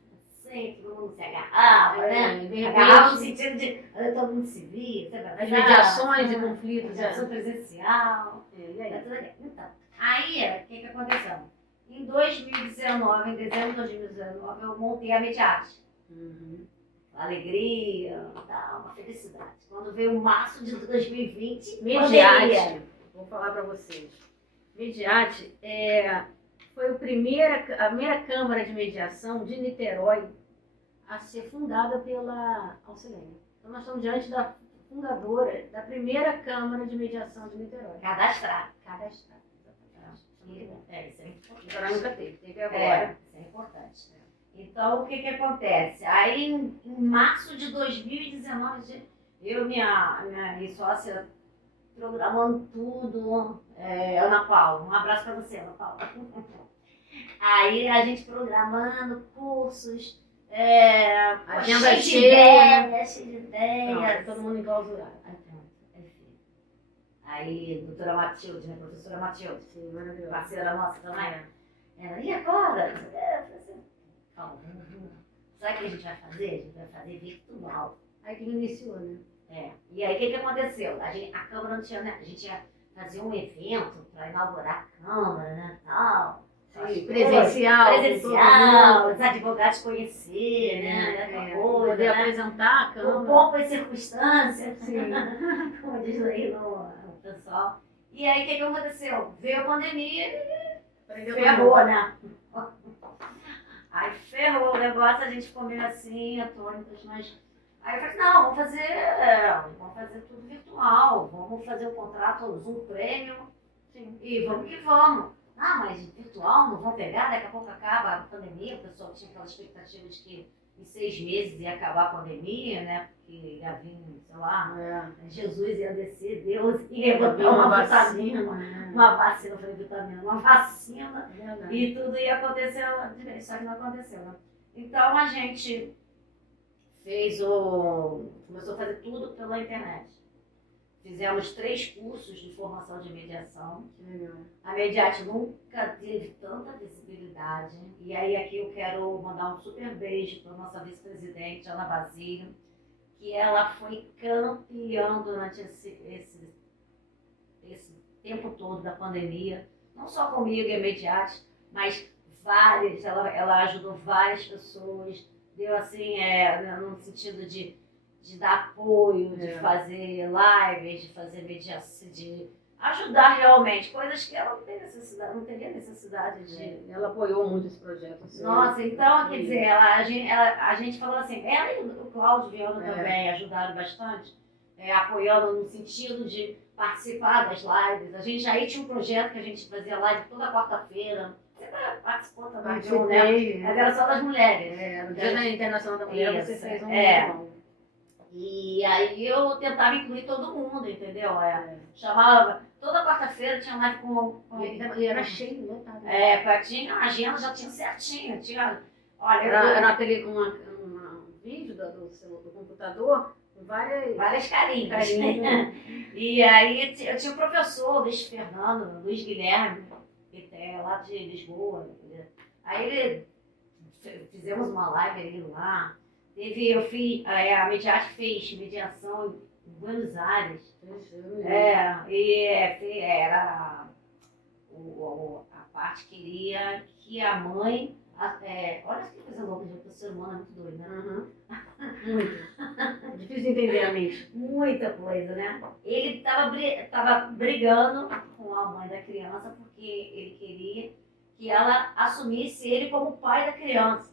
Sempre todo mundo se agarrava, né? De repente, agarrava no sentido de todo mundo se via, as mediações e conflitos. Mediação presencial. E aí? Então, aí, o que aconteceu? Em 2019, em dezembro de 2019, eu montei a Mediate. Alegria, uma felicidade. Quando veio março de 2020, Mediate, vou falar para vocês. Mediate foi a primeira Câmara de Mediação de Niterói a ser fundada pela Alcilene. Então nós estamos diante da fundadora da primeira Câmara de Mediação de Niterói. Cadastrada. Isso é importante. Niterói nunca teve agora. Isso é importante. Então, o que acontece? Aí, em março de 2019, eu e minha sócia programando tudo. Ana Paula, um abraço para você, Ana Paula. Aí a gente programando cursos, Agenda cheio de cheia. ideias, cheio de Não, ideias. todo mundo enclausurado. Aí pronto, aí filho. Aí, doutora Matilde, né? Professora Matilde, Sim, maravilhoso. parceira nossa também. É. Ela, e agora? Eu falei assim, calma, sabe o que a gente vai fazer? A gente vai fazer virtual. Aí que iniciou, né? E aí o que aconteceu? A Câmara não tinha, né? A gente ia fazer um evento para inaugurar a Câmara, né? Tal. Sim, presencial. Presencial, os advogados conhecer, né? Poder né? apresentar a Com Câmara. pompa e circunstância, Sim. como diz aí no pessoal. E aí o que aconteceu? Veio a pandemia e ferrou, né? Aí ferrou o negócio, a gente ficou meio assim, atônitos, mas. Aí eu falei, não, vamos fazer tudo virtual, vamos fazer o contrato Zoom Premium, sim, e vamos que vamos. Ah, mas virtual não vão pegar, daqui a pouco acaba a pandemia, o pessoal tinha aquela expectativa de que em 6 meses ia acabar a pandemia, né? Porque ia vir, sei lá, Jesus ia descer, Deus ia botar uma vitamina, uma vacina, eu falei vitamina, uma vacina, e tudo ia acontecer, só que não aconteceu, né? Então a gente começou a fazer tudo pela internet. Fizemos 3 cursos de formação de mediação. A Mediate nunca teve tanta visibilidade. E aí aqui eu quero mandar um super beijo para a nossa vice-presidente, Ana Basílio, que ela foi campeã durante esse tempo todo da pandemia. Não só comigo e a Mediate, mas ela ajudou várias pessoas. Deu assim, no sentido de dar apoio, de fazer lives, de fazer mediação, de ajudar realmente, coisas que ela não teria necessidade de. Ela apoiou muito esse projeto. Assim, nossa, então, quer dizer, a gente falou assim, ela e o Cláudio Viana também ajudaram bastante, apoiando no sentido de participar das lives. A gente aí tinha um projeto que a gente fazia live toda quarta-feira. Você participou também de um, né? Mas era só das mulheres. No Dia Internacional da Mulher, você fez um bom. E aí eu tentava incluir todo mundo, entendeu? Chamava, toda quarta-feira tinha live com... E era cheio, lotado. Tinha a agenda, já tinha certinho. Olha, era aquele, um vídeo do computador com várias carinhas. E aí eu tinha o professor, Luiz Fernando, Luiz Guilherme, que é lá de Lisboa. Aí fizemos uma live ali lá. A Mediate fez mediação em Buenos Aires. A parte queria que a mãe. Olha que coisa louca, o ser humano é muito doido, né? Muito. Difícil de entender a mente. Muita coisa, né? Ele estava brigando com a mãe da criança porque ele queria que ela assumisse ele como pai da criança.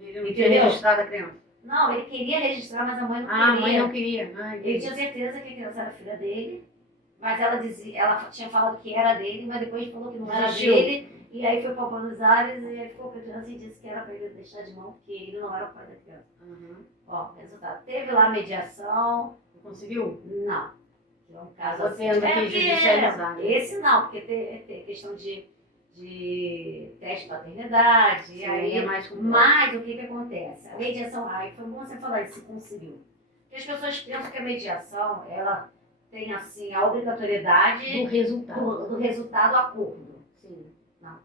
Ele não queria registrar a criança. Não, ele queria registrar, mas a mãe não queria. A mãe não queria. Ele tinha certeza que a criança era filha dele, mas ela tinha falado que era dele, mas depois falou que não era dele. E aí foi para Buenos Aires e ele ficou com a criança e disse que era para ele deixar de mão, porque ele não era o pai da criança. Ó, resultado. Teve lá a mediação. Conseguiu? Não. É um caso Você anda aqui judicializado. Esse não, porque tem questão de teste de paternidade, Sim, aí mas o que acontece? A mediação, foi bom você falar isso, se conseguiu. Porque as pessoas pensam que a mediação, ela tem assim, a obrigatoriedade do resultado acordo. Sim. Não.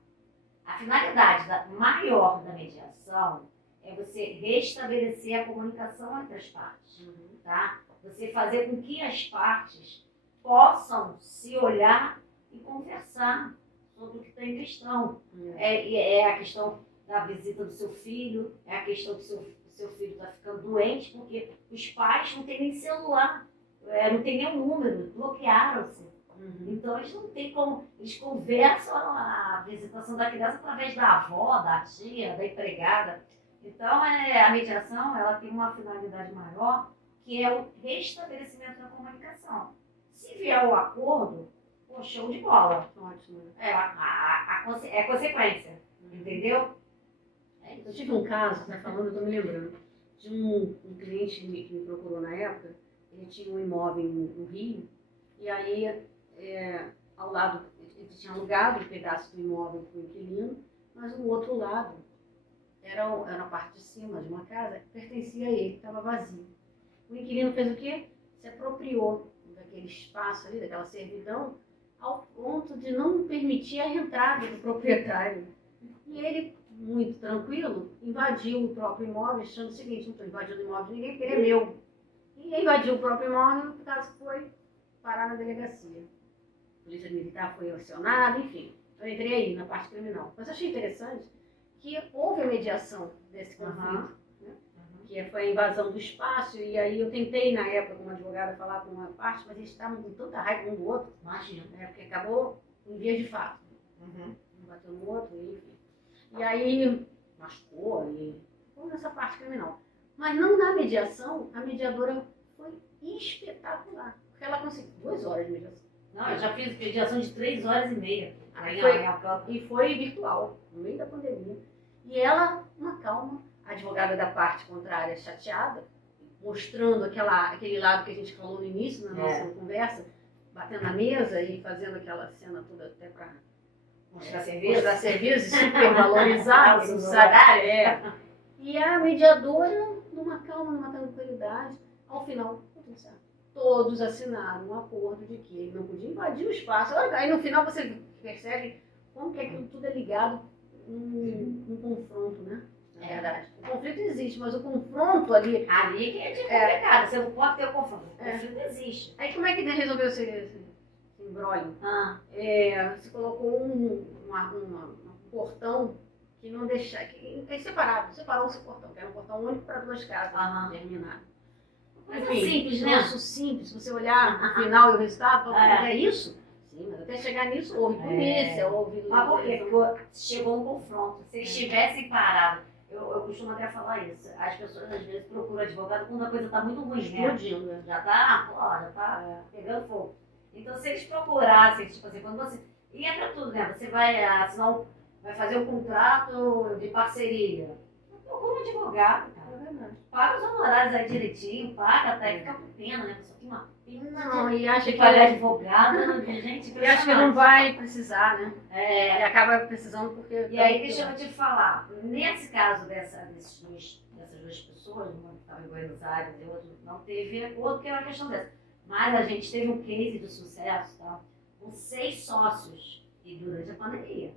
A finalidade maior da mediação é você restabelecer a comunicação entre as partes. Tá? Você fazer com que as partes possam se olhar e conversar sobre o que está em questão. É a questão da visita do seu filho, é a questão que seu filho está ficando doente, porque os pais não têm nem celular, não tem nem um número, bloquearam-se. Então eles não têm como, eles conversam a visitação da criança através da avó, da tia, da empregada. Então a mediação ela tem uma finalidade maior, que é o restabelecimento da comunicação. Se vier o acordo, show de bola. Ótimo. É consequência, entendeu? Eu tive um caso, você está falando, eu estou me lembrando, de um cliente que me procurou na época. Ele tinha um imóvel no Rio, e aí, ao lado, ele tinha alugado um pedaço do imóvel para o inquilino, mas o outro lado era a parte de cima de uma casa que pertencia a ele, estava vazio. O inquilino fez o quê? Se apropriou daquele espaço ali, daquela servidão, ao ponto de não permitir a entrada do proprietário. E ele, muito tranquilo, invadiu o próprio imóvel, achando o seguinte: não estou invadindo o imóvel de ninguém, porque ele é meu. E invadiu o próprio imóvel, o caso foi parar na delegacia. A polícia militar foi acionada, enfim. Eu entrei aí na parte criminal. Mas achei interessante que houve a mediação desse conflito, né? Que foi a invasão do espaço, e aí eu tentei, na época, como advogada, falar com uma parte, mas eles estavam com tanta raiva um do outro, Imagina. né? Porque acabou em vias de fato. Um bateu no outro, enfim. E aí machucou, e ficou nessa parte criminal. Mas não na mediação, a mediadora foi espetacular, porque ela conseguiu 2 horas de mediação. Não, eu já fiz mediação de 3h30. E foi virtual, no meio da pandemia. E ela, uma calma, a advogada da parte contrária chateada, mostrando aquele lado que a gente falou no início, na nossa conversa, batendo na mesa e fazendo aquela cena toda até para mostrar serviço e super valorizar os horários. E a mediadora, numa calma, numa tranquilidade, ao final, tudo certo. Todos assinaram um acordo de que ele não podia invadir o espaço. Aí no final você percebe como que aquilo tudo é ligado num confronto, né? É verdade. O conflito existe, mas o confronto ali... Ali que é complicado, você não pode ter o confronto. O conflito existe. Aí como é que resolveu esse imbróglio? Você colocou um portão que não deixava... Separou esse portão, que era um portão único para 2 casas terminadas. Coisa simples, né? Simples. Se você olhar no final e o resultado, é isso? Sim, mas até chegar nisso houve polícia, houve... Mas por quê? Porque chegou um confronto. Se eles tivessem parado, eu costumo até falar isso, as pessoas às vezes procuram advogado quando a coisa está muito ruim, né? Explodindo, né? Já tá pegando fogo. Então se eles procurassem, tipo assim, quando você... E entra tudo, né? Você vai assinar vai fazer um contrato de parceria. Procura um advogado, cara. Paga os honorários aí direitinho, paga até fica com pena, né? Você tem uma pena não, e acha de que pagar advogado, gente. E acha que não vai precisar, né? E acaba precisando porque... E aí, deixa eu te falar, nesse caso dessas duas pessoas, uma que estava em Buenos Aires e outra não teve acordo, que era uma questão dessa. Mas a gente teve um case de sucesso, tá? Com 6 sócios, e durante a pandemia,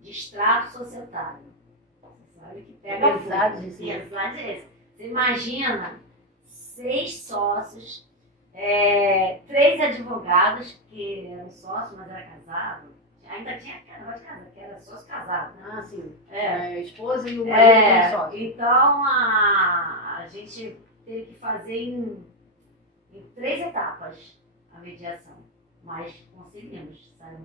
de extrato societário. Você sabe que pega pesado isso. Você imagina 6 sócios, 3 advogados que eram sócios, mas era casado. Ainda tinha negócio de casado, que era sócio casado. Ah, sim. A esposa e o marido eram sócios. Então a gente teve que fazer em 3 etapas a mediação. Mas conseguimos, sabe?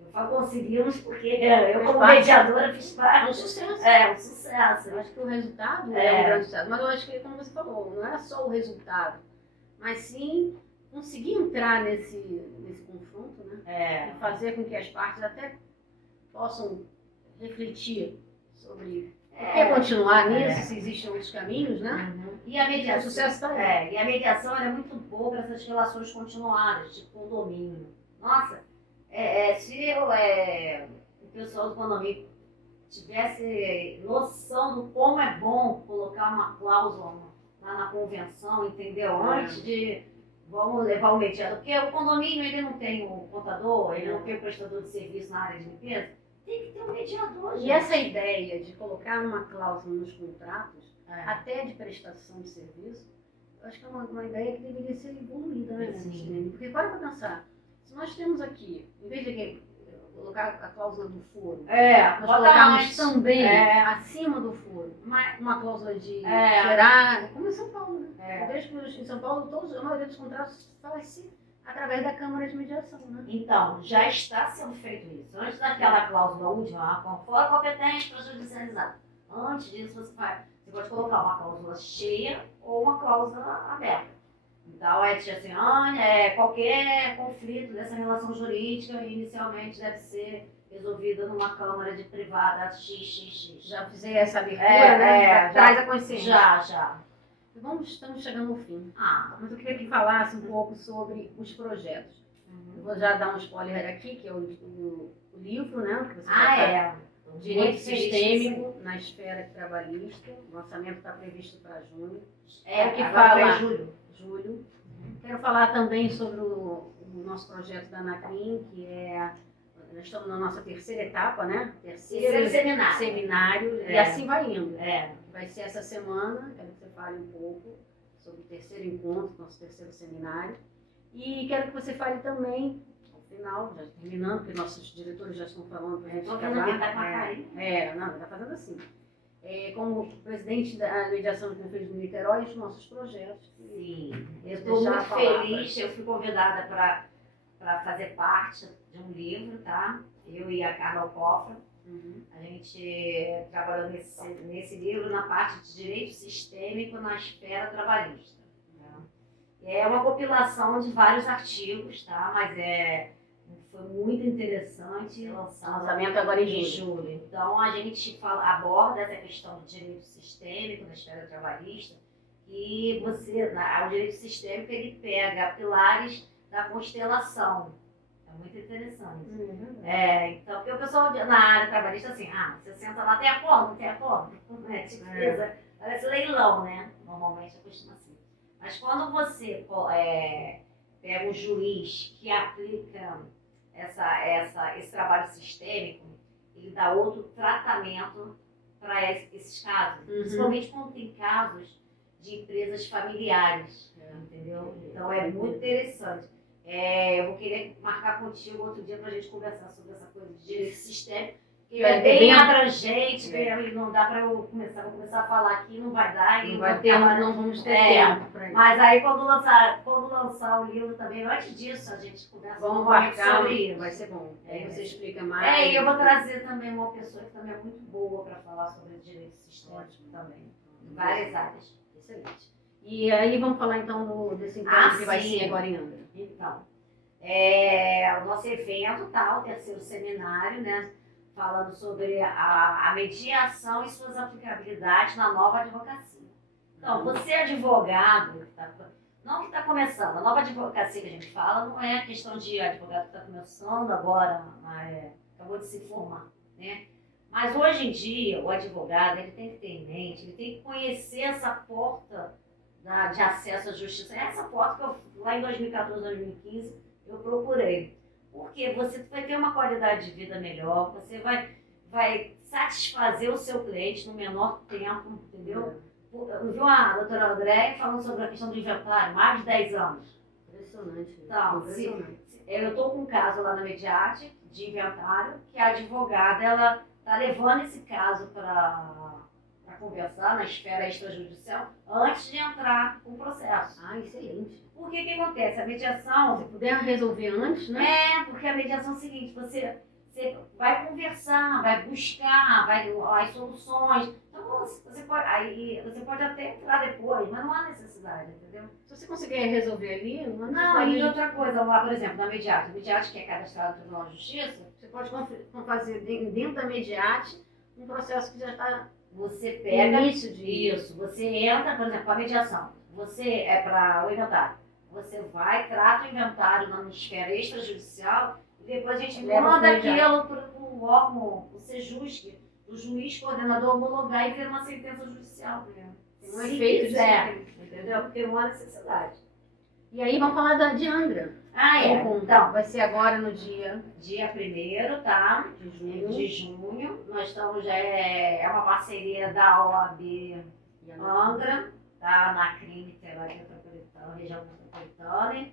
Eu falo conseguimos porque eu, como mediadora, fiz parte. É um sucesso. Um sucesso. Eu acho que o resultado é um grande sucesso. Mas eu acho que, como você falou, não era só o resultado, mas sim conseguir entrar nesse confronto, né? E fazer com que as partes até possam refletir sobre por que continuar nisso, se existem outros caminhos, né? E a mediação, o sucesso está aí. E a mediação é muito boa para essas relações continuadas, tipo condomínio. Nossa, se o pessoal do condomínio tivesse noção do como é bom colocar uma cláusula lá na convenção, entendeu? Antes de vamos levar o mediador, porque o condomínio ele não tem o contador, ele não tem o prestador de serviço na área de limpeza, tem que ter um mediador. E essa ideia de colocar uma cláusula nos contratos, até de prestação de serviço, eu acho que é uma ideia que deveria ser evoluída, né? Porque para pensar, se nós temos aqui, em vez de colocar a cláusula do foro, nós colocarmos também acima do foro uma cláusula de gerar, como em São Paulo, né? Eu vejo que em São Paulo a maioria dos contratos faz-se através da Câmara de Mediação, né? Então, já está sendo feito isso. Antes daquela cláusula última, fora competente para judicializar. Antes disso, você pode colocar uma cláusula cheia ou uma cláusula aberta. Então, qualquer conflito dessa relação jurídica inicialmente deve ser resolvida numa Câmara de Privada XXX. Já fizer essa abertura, né? Traz a consciência. Já. Estamos chegando ao fim. Mas eu queria que falasse um pouco sobre os projetos. Eu vou já dar um spoiler aqui, que é o livro, né? Que você Tô Direito muito feliz sistêmico na esfera trabalhista. O lançamento está previsto para junho. É, que agora fala foi julho. Julho. Quero falar também sobre o nosso projeto da Anacrim, que nós estamos na nossa terceira etapa, né? Terceiro seminário. Seminário, e É. assim vai indo. É. Vai ser essa semana, quero que você fale um pouco sobre o terceiro encontro, nosso terceiro seminário. E quero que você fale também, ao final, já terminando, porque nossos diretores já estão falando para a gente Tô acabar. vendo que tá com a carinha. Não, está fazendo assim. Como presidente da mediação de conflitos do Niterói, os nossos projetos. Sim, eu Deixar estou a muito palavra. feliz. Eu fui convidada para fazer parte de um livro, tá? Eu e a Carla Alcofra. A gente trabalhou nesse livro na parte de direito sistêmico na esfera trabalhista. Né? É uma compilação de vários artigos, tá? Mas foi muito interessante Lançamento agora em julho. Então a gente aborda essa questão do direito sistêmico na esfera trabalhista e o direito sistêmico ele pega pilares da constelação. É muito interessante. Então, porque o pessoal na área trabalhista assim, você senta lá, tem acordo, não tem acordo? Parece leilão, né? Normalmente costuma assim. Mas quando você pega um juiz que aplica esse trabalho sistêmico, ele dá outro tratamento para esses casos. Principalmente quando tem casos de empresas familiares, entendeu? Então é muito interessante. Eu vou querer marcar contigo outro dia para a gente conversar sobre essa coisa de direito sistêmico, que é bem abrangente, não dá para vou começar a falar aqui, não vai dar. Não vamos ter tempo para isso. Mas aí quando lançar o livro também, antes disso, a gente conversa sobre isso. Vai ser bom. Aí você explica mais. E eu vou trazer também uma pessoa que também é muito boa para falar sobre direito sistêmico também, em várias áreas. Excelente. E aí vamos falar então desse encontro que vai ser agora em Angra. Então, o nosso evento, tá, o terceiro seminário, né, falando sobre a mediação e suas aplicabilidades na nova advocacia. Então, você é advogado, não que está começando, a nova advocacia que a gente fala não é a questão de advogado que está começando agora, acabou de se formar, né? Mas hoje em dia, o advogado ele tem que ter em mente, ele tem que conhecer essa porta de acesso à justiça. Essa porta que lá em 2014, 2015, eu procurei. Porque você vai ter uma qualidade de vida melhor, você vai satisfazer o seu cliente no menor tempo, entendeu? Viu a doutora Andréia falando sobre a questão do inventário, mais de 10 anos. Impressionante. Então, eu estou com um caso lá na Mediate de inventário, que a advogada ela está levando esse caso para conversar na esfera extrajudicial antes de entrar com o processo. Excelente. Porque que acontece? A mediação... Se puder resolver antes, né? Porque a mediação é o seguinte, você vai conversar, vai buscar as soluções. Então, você pode até entrar depois, mas não há necessidade, entendeu? Se você conseguir resolver ali, não e outra coisa, lá, por exemplo, na Mediate. A Mediate, que é cadastrada no Tribunal de Justiça, você pode fazer dentro da Mediate um processo que já está... Você pega início de isso, você entra, por exemplo, a mediação. Você é para o inventário. Você vai, trata o inventário na esfera extrajudicial e depois a gente manda aquilo para o órgão, o SEJUSC, o juiz coordenador homologar e ver uma sentença judicial. Tem um efeito entendeu? Porque não há necessidade. E aí vamos falar de Angra. Então, vai ser agora no dia 1º, tá? De junho. Nós estamos, é uma parceria da OAB Angra, tá? Na CRIM, Niterói Metropolitana, região metropolitana,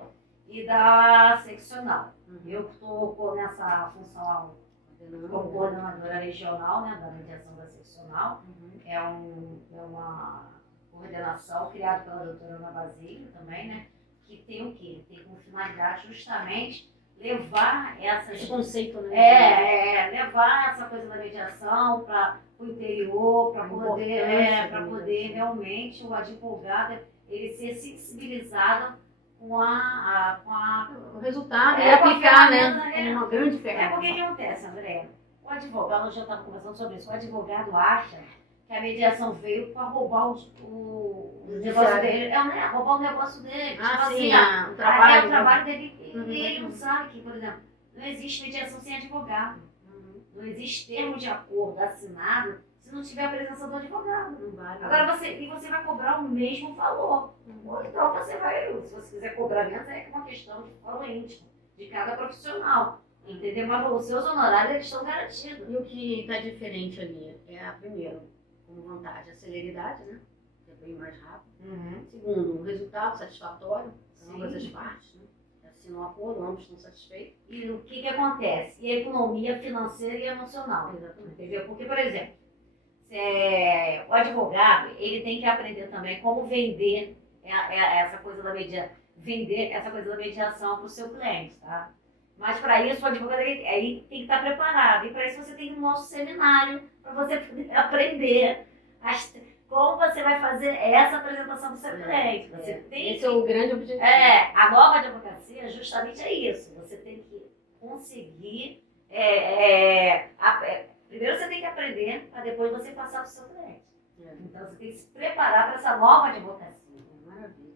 e da seccional. Eu estou nessa função como coordenadora regional, né, da mediação da seccional. É uma coordenação criada pela doutora Ana Basílio também, né? Que tem o quê? Tem como finalidade justamente levar esse conceito, né? Levar essa coisa da mediação para o interior, para poder realmente o advogado ele ser sensibilizado com o resultado e aplicar, né? Como uma grande ferramenta. Porque o que acontece, André? O advogado, nós já estávamos conversando sobre isso, o advogado acha que a mediação veio para roubar o negócio dele. Roubar o negócio dele. O trabalho. O trabalho dele. E ele não sabe que, por exemplo, não existe mediação sem advogado. não existe termo de acordo assinado se não tiver a presença do advogado. Não vale. Agora você vai cobrar o mesmo valor. Ou então você vai, se você quiser cobrar menos, é uma questão de foro íntimo, de cada profissional. Entendeu? Mas os seus honorários eles estão garantidos. E o que está diferente ali é, primeiro, como vantagem, a celeridade, né? Que é bem mais rápido. Segundo, um resultado satisfatório para ambas as partes, né? Assinam um acordo, ambos estão satisfeitos. E o que acontece? E a economia financeira e emocional. Exatamente. Entendeu? Porque, por exemplo, o advogado ele tem que aprender também como vender essa coisa da mediação para o seu cliente, tá? Mas para isso o advogado aí tem que estar preparado. E para isso você tem o nosso seminário para você poder aprender como você vai fazer essa apresentação para o seu cliente. Você tem Esse é o grande objetivo. A nova advocacia justamente é isso. Você tem que conseguir. Primeiro você tem que aprender para depois você passar para o seu cliente. Então você tem que se preparar para essa nova advocacia. Maravilha.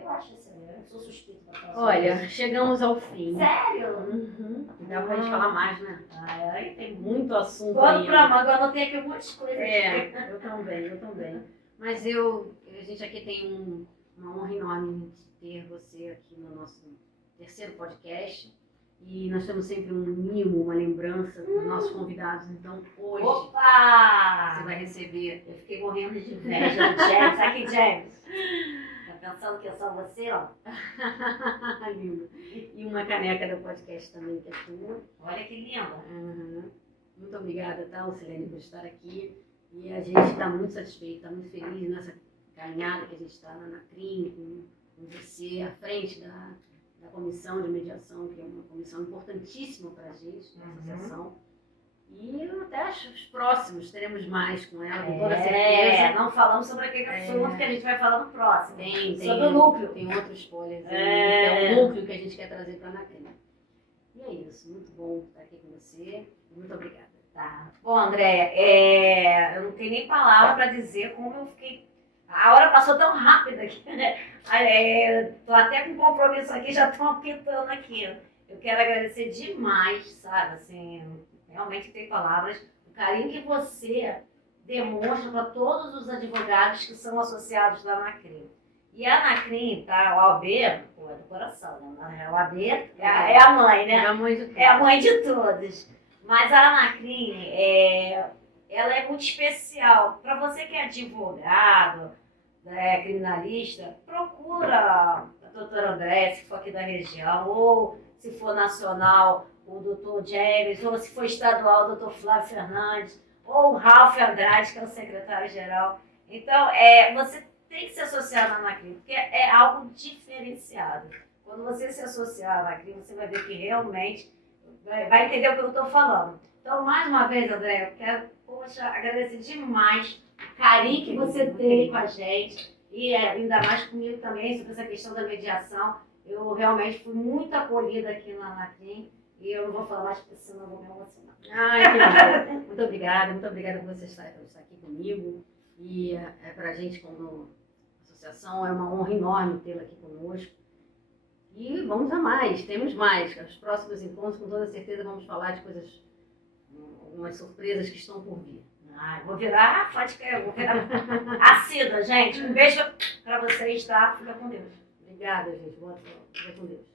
Eu acho excelente. Eu sou suspeita para falar Olha, sobre isso. chegamos ao fim. Sério? Dá pra gente falar mais, né? Aí tem Muito assunto pano aí. pra manga, eu anotei aqui um monte de coisa. Eu também. Mas a gente aqui tem uma honra enorme de ter você aqui no nosso terceiro podcast. E nós temos sempre um mimo, uma lembrança dos nossos convidados. Então, hoje, Opa! você vai receber... Eu fiquei morrendo de inveja do James. Aqui, James. Tá pensando que é só você, ó? Lindo. E uma caneca do podcast também, que é tua. Olha que linda. Muito obrigada, tá, Lucilene, por estar aqui. E a gente está muito satisfeito, está muito feliz nessa caminhada que a gente está na CRIM, com você à frente da comissão de mediação, que é uma comissão importantíssima para a gente, na associação. E até os próximos, teremos mais com ela, com toda certeza. Não falamos sobre aquele assunto que a gente vai falar no próximo. Sobre o núcleo. Tem outro spoiler, que é o núcleo que a gente quer trazer para a NACRIM. E é isso, muito bom estar aqui com você. Muito obrigada. Tá. Bom, Andréia, eu não tenho nem palavra para dizer como eu fiquei. A hora passou tão rápida aqui, né? Tô até com compromisso aqui, já estão apitando aqui. Eu quero agradecer demais, sabe? Assim, realmente tem palavras. O carinho que você demonstra para todos os advogados que são associados da ANACRIM. E a ANACRIM, tá? A OAB, é do coração, né? A OAB é a mãe, né? É a mãe de todos. É a mãe de todos. Mas a ANACRIM, ela é muito especial. Para você que é advogado, criminalista, procura a doutora André, se for aqui da região, ou se for nacional, o doutor James, ou se for estadual, o doutor Flávio Fernandes, ou o Ralph Andrade, que é o secretário-geral. Então, você tem que se associar na ANACRIM, porque é algo diferenciado. Quando você se associar à ANACRIM, você vai ver que realmente vai entender o que eu estou falando. Então, mais uma vez, André, eu quero agradecer demais o carinho que você tem com a gente e ainda mais comigo também sobre essa questão da mediação. Eu realmente fui muito acolhida aqui na ANACRIM e eu não vou falar mais porque senão eu vou me emocionar. Ai, que lindo. Muito obrigada por você estar aqui comigo. E para a gente, como associação, é uma honra enorme tê-la aqui conosco. E vamos a mais, temos mais. Os próximos encontros, com toda certeza, vamos falar de coisas, algumas surpresas que estão por vir. Vou virar assídua, gente. Um beijo para vocês, tá? Fica com Deus. Obrigada, gente. Boa tarde. Fica com Deus.